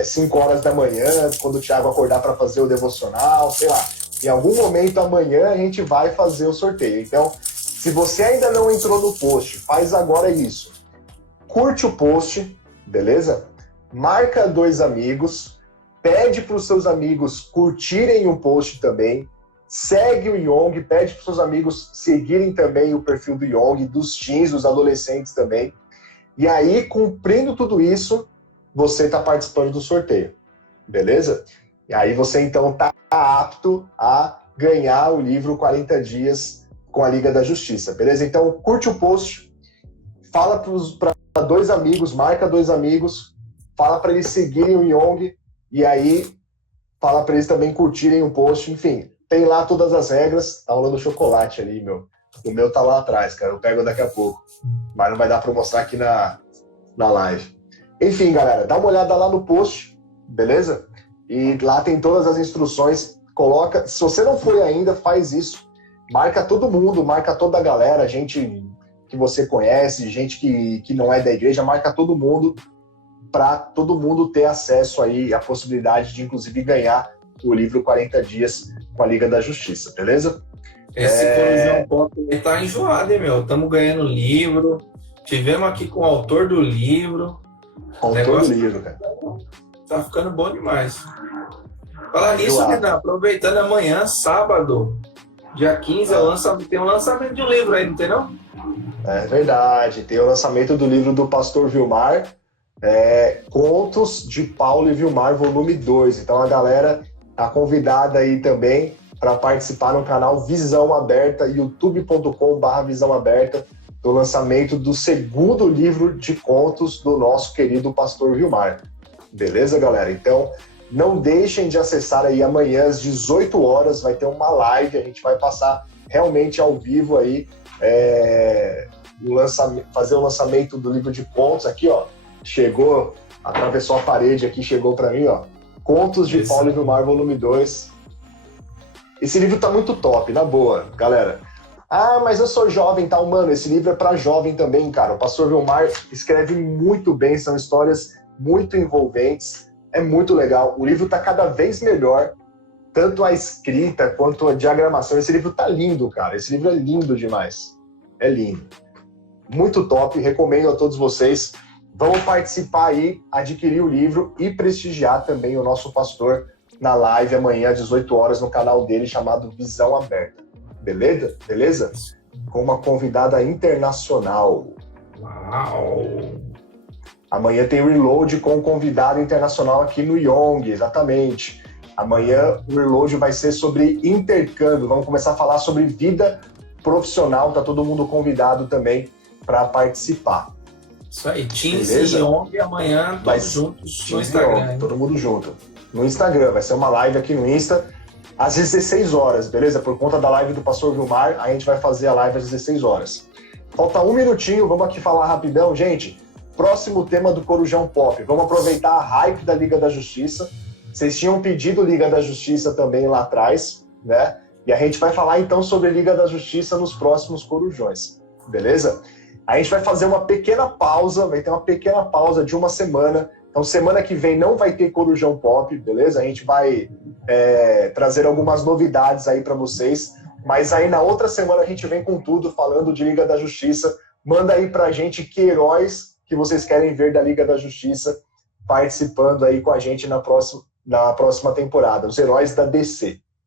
5 horas da manhã, quando o Thiago acordar para fazer o devocional, sei lá. Em algum momento amanhã a gente vai fazer o sorteio. Então, se você ainda não entrou no post, faz agora isso. Curte o post, beleza? Marca 2 amigos, pede para os seus amigos curtirem o post também, segue o Young, pede para os seus amigos seguirem também o perfil do Young, dos teens, dos adolescentes também. E aí, cumprindo tudo isso, você está participando do sorteio, beleza? E aí você, então, está apto a ganhar o livro 40 Dias com a Liga da Justiça, beleza? Então, curte o post, fala para 2 amigos, marca 2 amigos, fala para eles seguirem o Young, e aí fala para eles também curtirem o post, enfim, tem lá todas as regras, tá rolando chocolate ali, meu. O meu tá lá atrás, cara, eu pego daqui a pouco, mas não vai dar para mostrar aqui na live. Enfim, galera, dá uma olhada lá no post, beleza? E lá tem todas as instruções, coloca, se você não foi ainda, faz isso, marca todo mundo, marca toda a galera, gente que você conhece, gente que não é da igreja, marca todo mundo, para todo mundo ter acesso aí, a possibilidade de, inclusive, ganhar o livro 40 Dias com a Liga da Justiça, beleza? Esse Corujão Pop tá enjoado, hein, meu? Estamos ganhando livro. Tivemos aqui com o autor do livro. Autor do livro, cara. Tá ficando bom demais. Falar nisso, Enjoado. Renan, aproveitando amanhã, sábado, dia 15, tem um lançamento de um livro aí, não tem não? É verdade. Tem o lançamento do livro do Pastor Vilmar, Contos de Paulo e Vilmar, volume 2. Então a galera tá convidada aí também para participar no canal Visão Aberta, youtube.com/Visão Aberta, do lançamento do segundo livro de contos do nosso querido Pastor Vilmar. Beleza, galera? Então, não deixem de acessar aí amanhã às 18 horas, vai ter uma live, a gente vai passar realmente ao vivo aí, fazer o lançamento do livro de contos aqui, ó. Chegou, atravessou a parede aqui, chegou para mim, ó. Contos de Paulo e Vilmar, volume 2. Esse livro tá muito top, na boa, galera. Ah, mas eu sou jovem e tal. Mano, esse livro é para jovem também, cara. O Pastor Vilmar escreve muito bem, são histórias muito envolventes, é muito legal. O livro tá cada vez melhor, tanto a escrita quanto a diagramação. Esse livro tá lindo, cara. Esse livro é lindo demais. É lindo. Muito top, recomendo a todos vocês. Vamos participar aí, adquirir o livro e prestigiar também o nosso pastor na live amanhã às 18 horas no canal dele chamado Visão Aberta. Beleza? Beleza? Com uma convidada internacional. Uau! Amanhã tem Reload com um convidado internacional aqui no Young, exatamente. Amanhã o Reload vai ser sobre intercâmbio. Vamos começar a falar sobre vida profissional. Tá todo mundo convidado também para participar. Isso aí, Teams Beleza? e Young amanhã, todos juntos no Instagram. Hein? Todo mundo junto. No Instagram, vai ser uma live aqui no Insta às 16 horas, beleza? Por conta da live do Pastor Vilmar, a gente vai fazer a live às 16 horas. Falta um minutinho, vamos aqui falar rapidão. Gente, próximo tema do Corujão Pop. Vamos aproveitar a hype da Liga da Justiça. Vocês tinham pedido Liga da Justiça também lá atrás, né? E a gente vai falar então sobre Liga da Justiça nos próximos Corujões, beleza? A gente vai fazer uma pequena pausa, vai ter uma pequena pausa de uma semana. Então, semana que vem não vai ter Corujão Pop, beleza? A gente vai trazer algumas novidades aí para vocês. Mas aí na outra semana a gente vem com tudo, falando de Liga da Justiça. Manda aí pra gente que heróis que vocês querem ver da Liga da Justiça participando aí com a gente na próxima temporada. Os heróis da DC,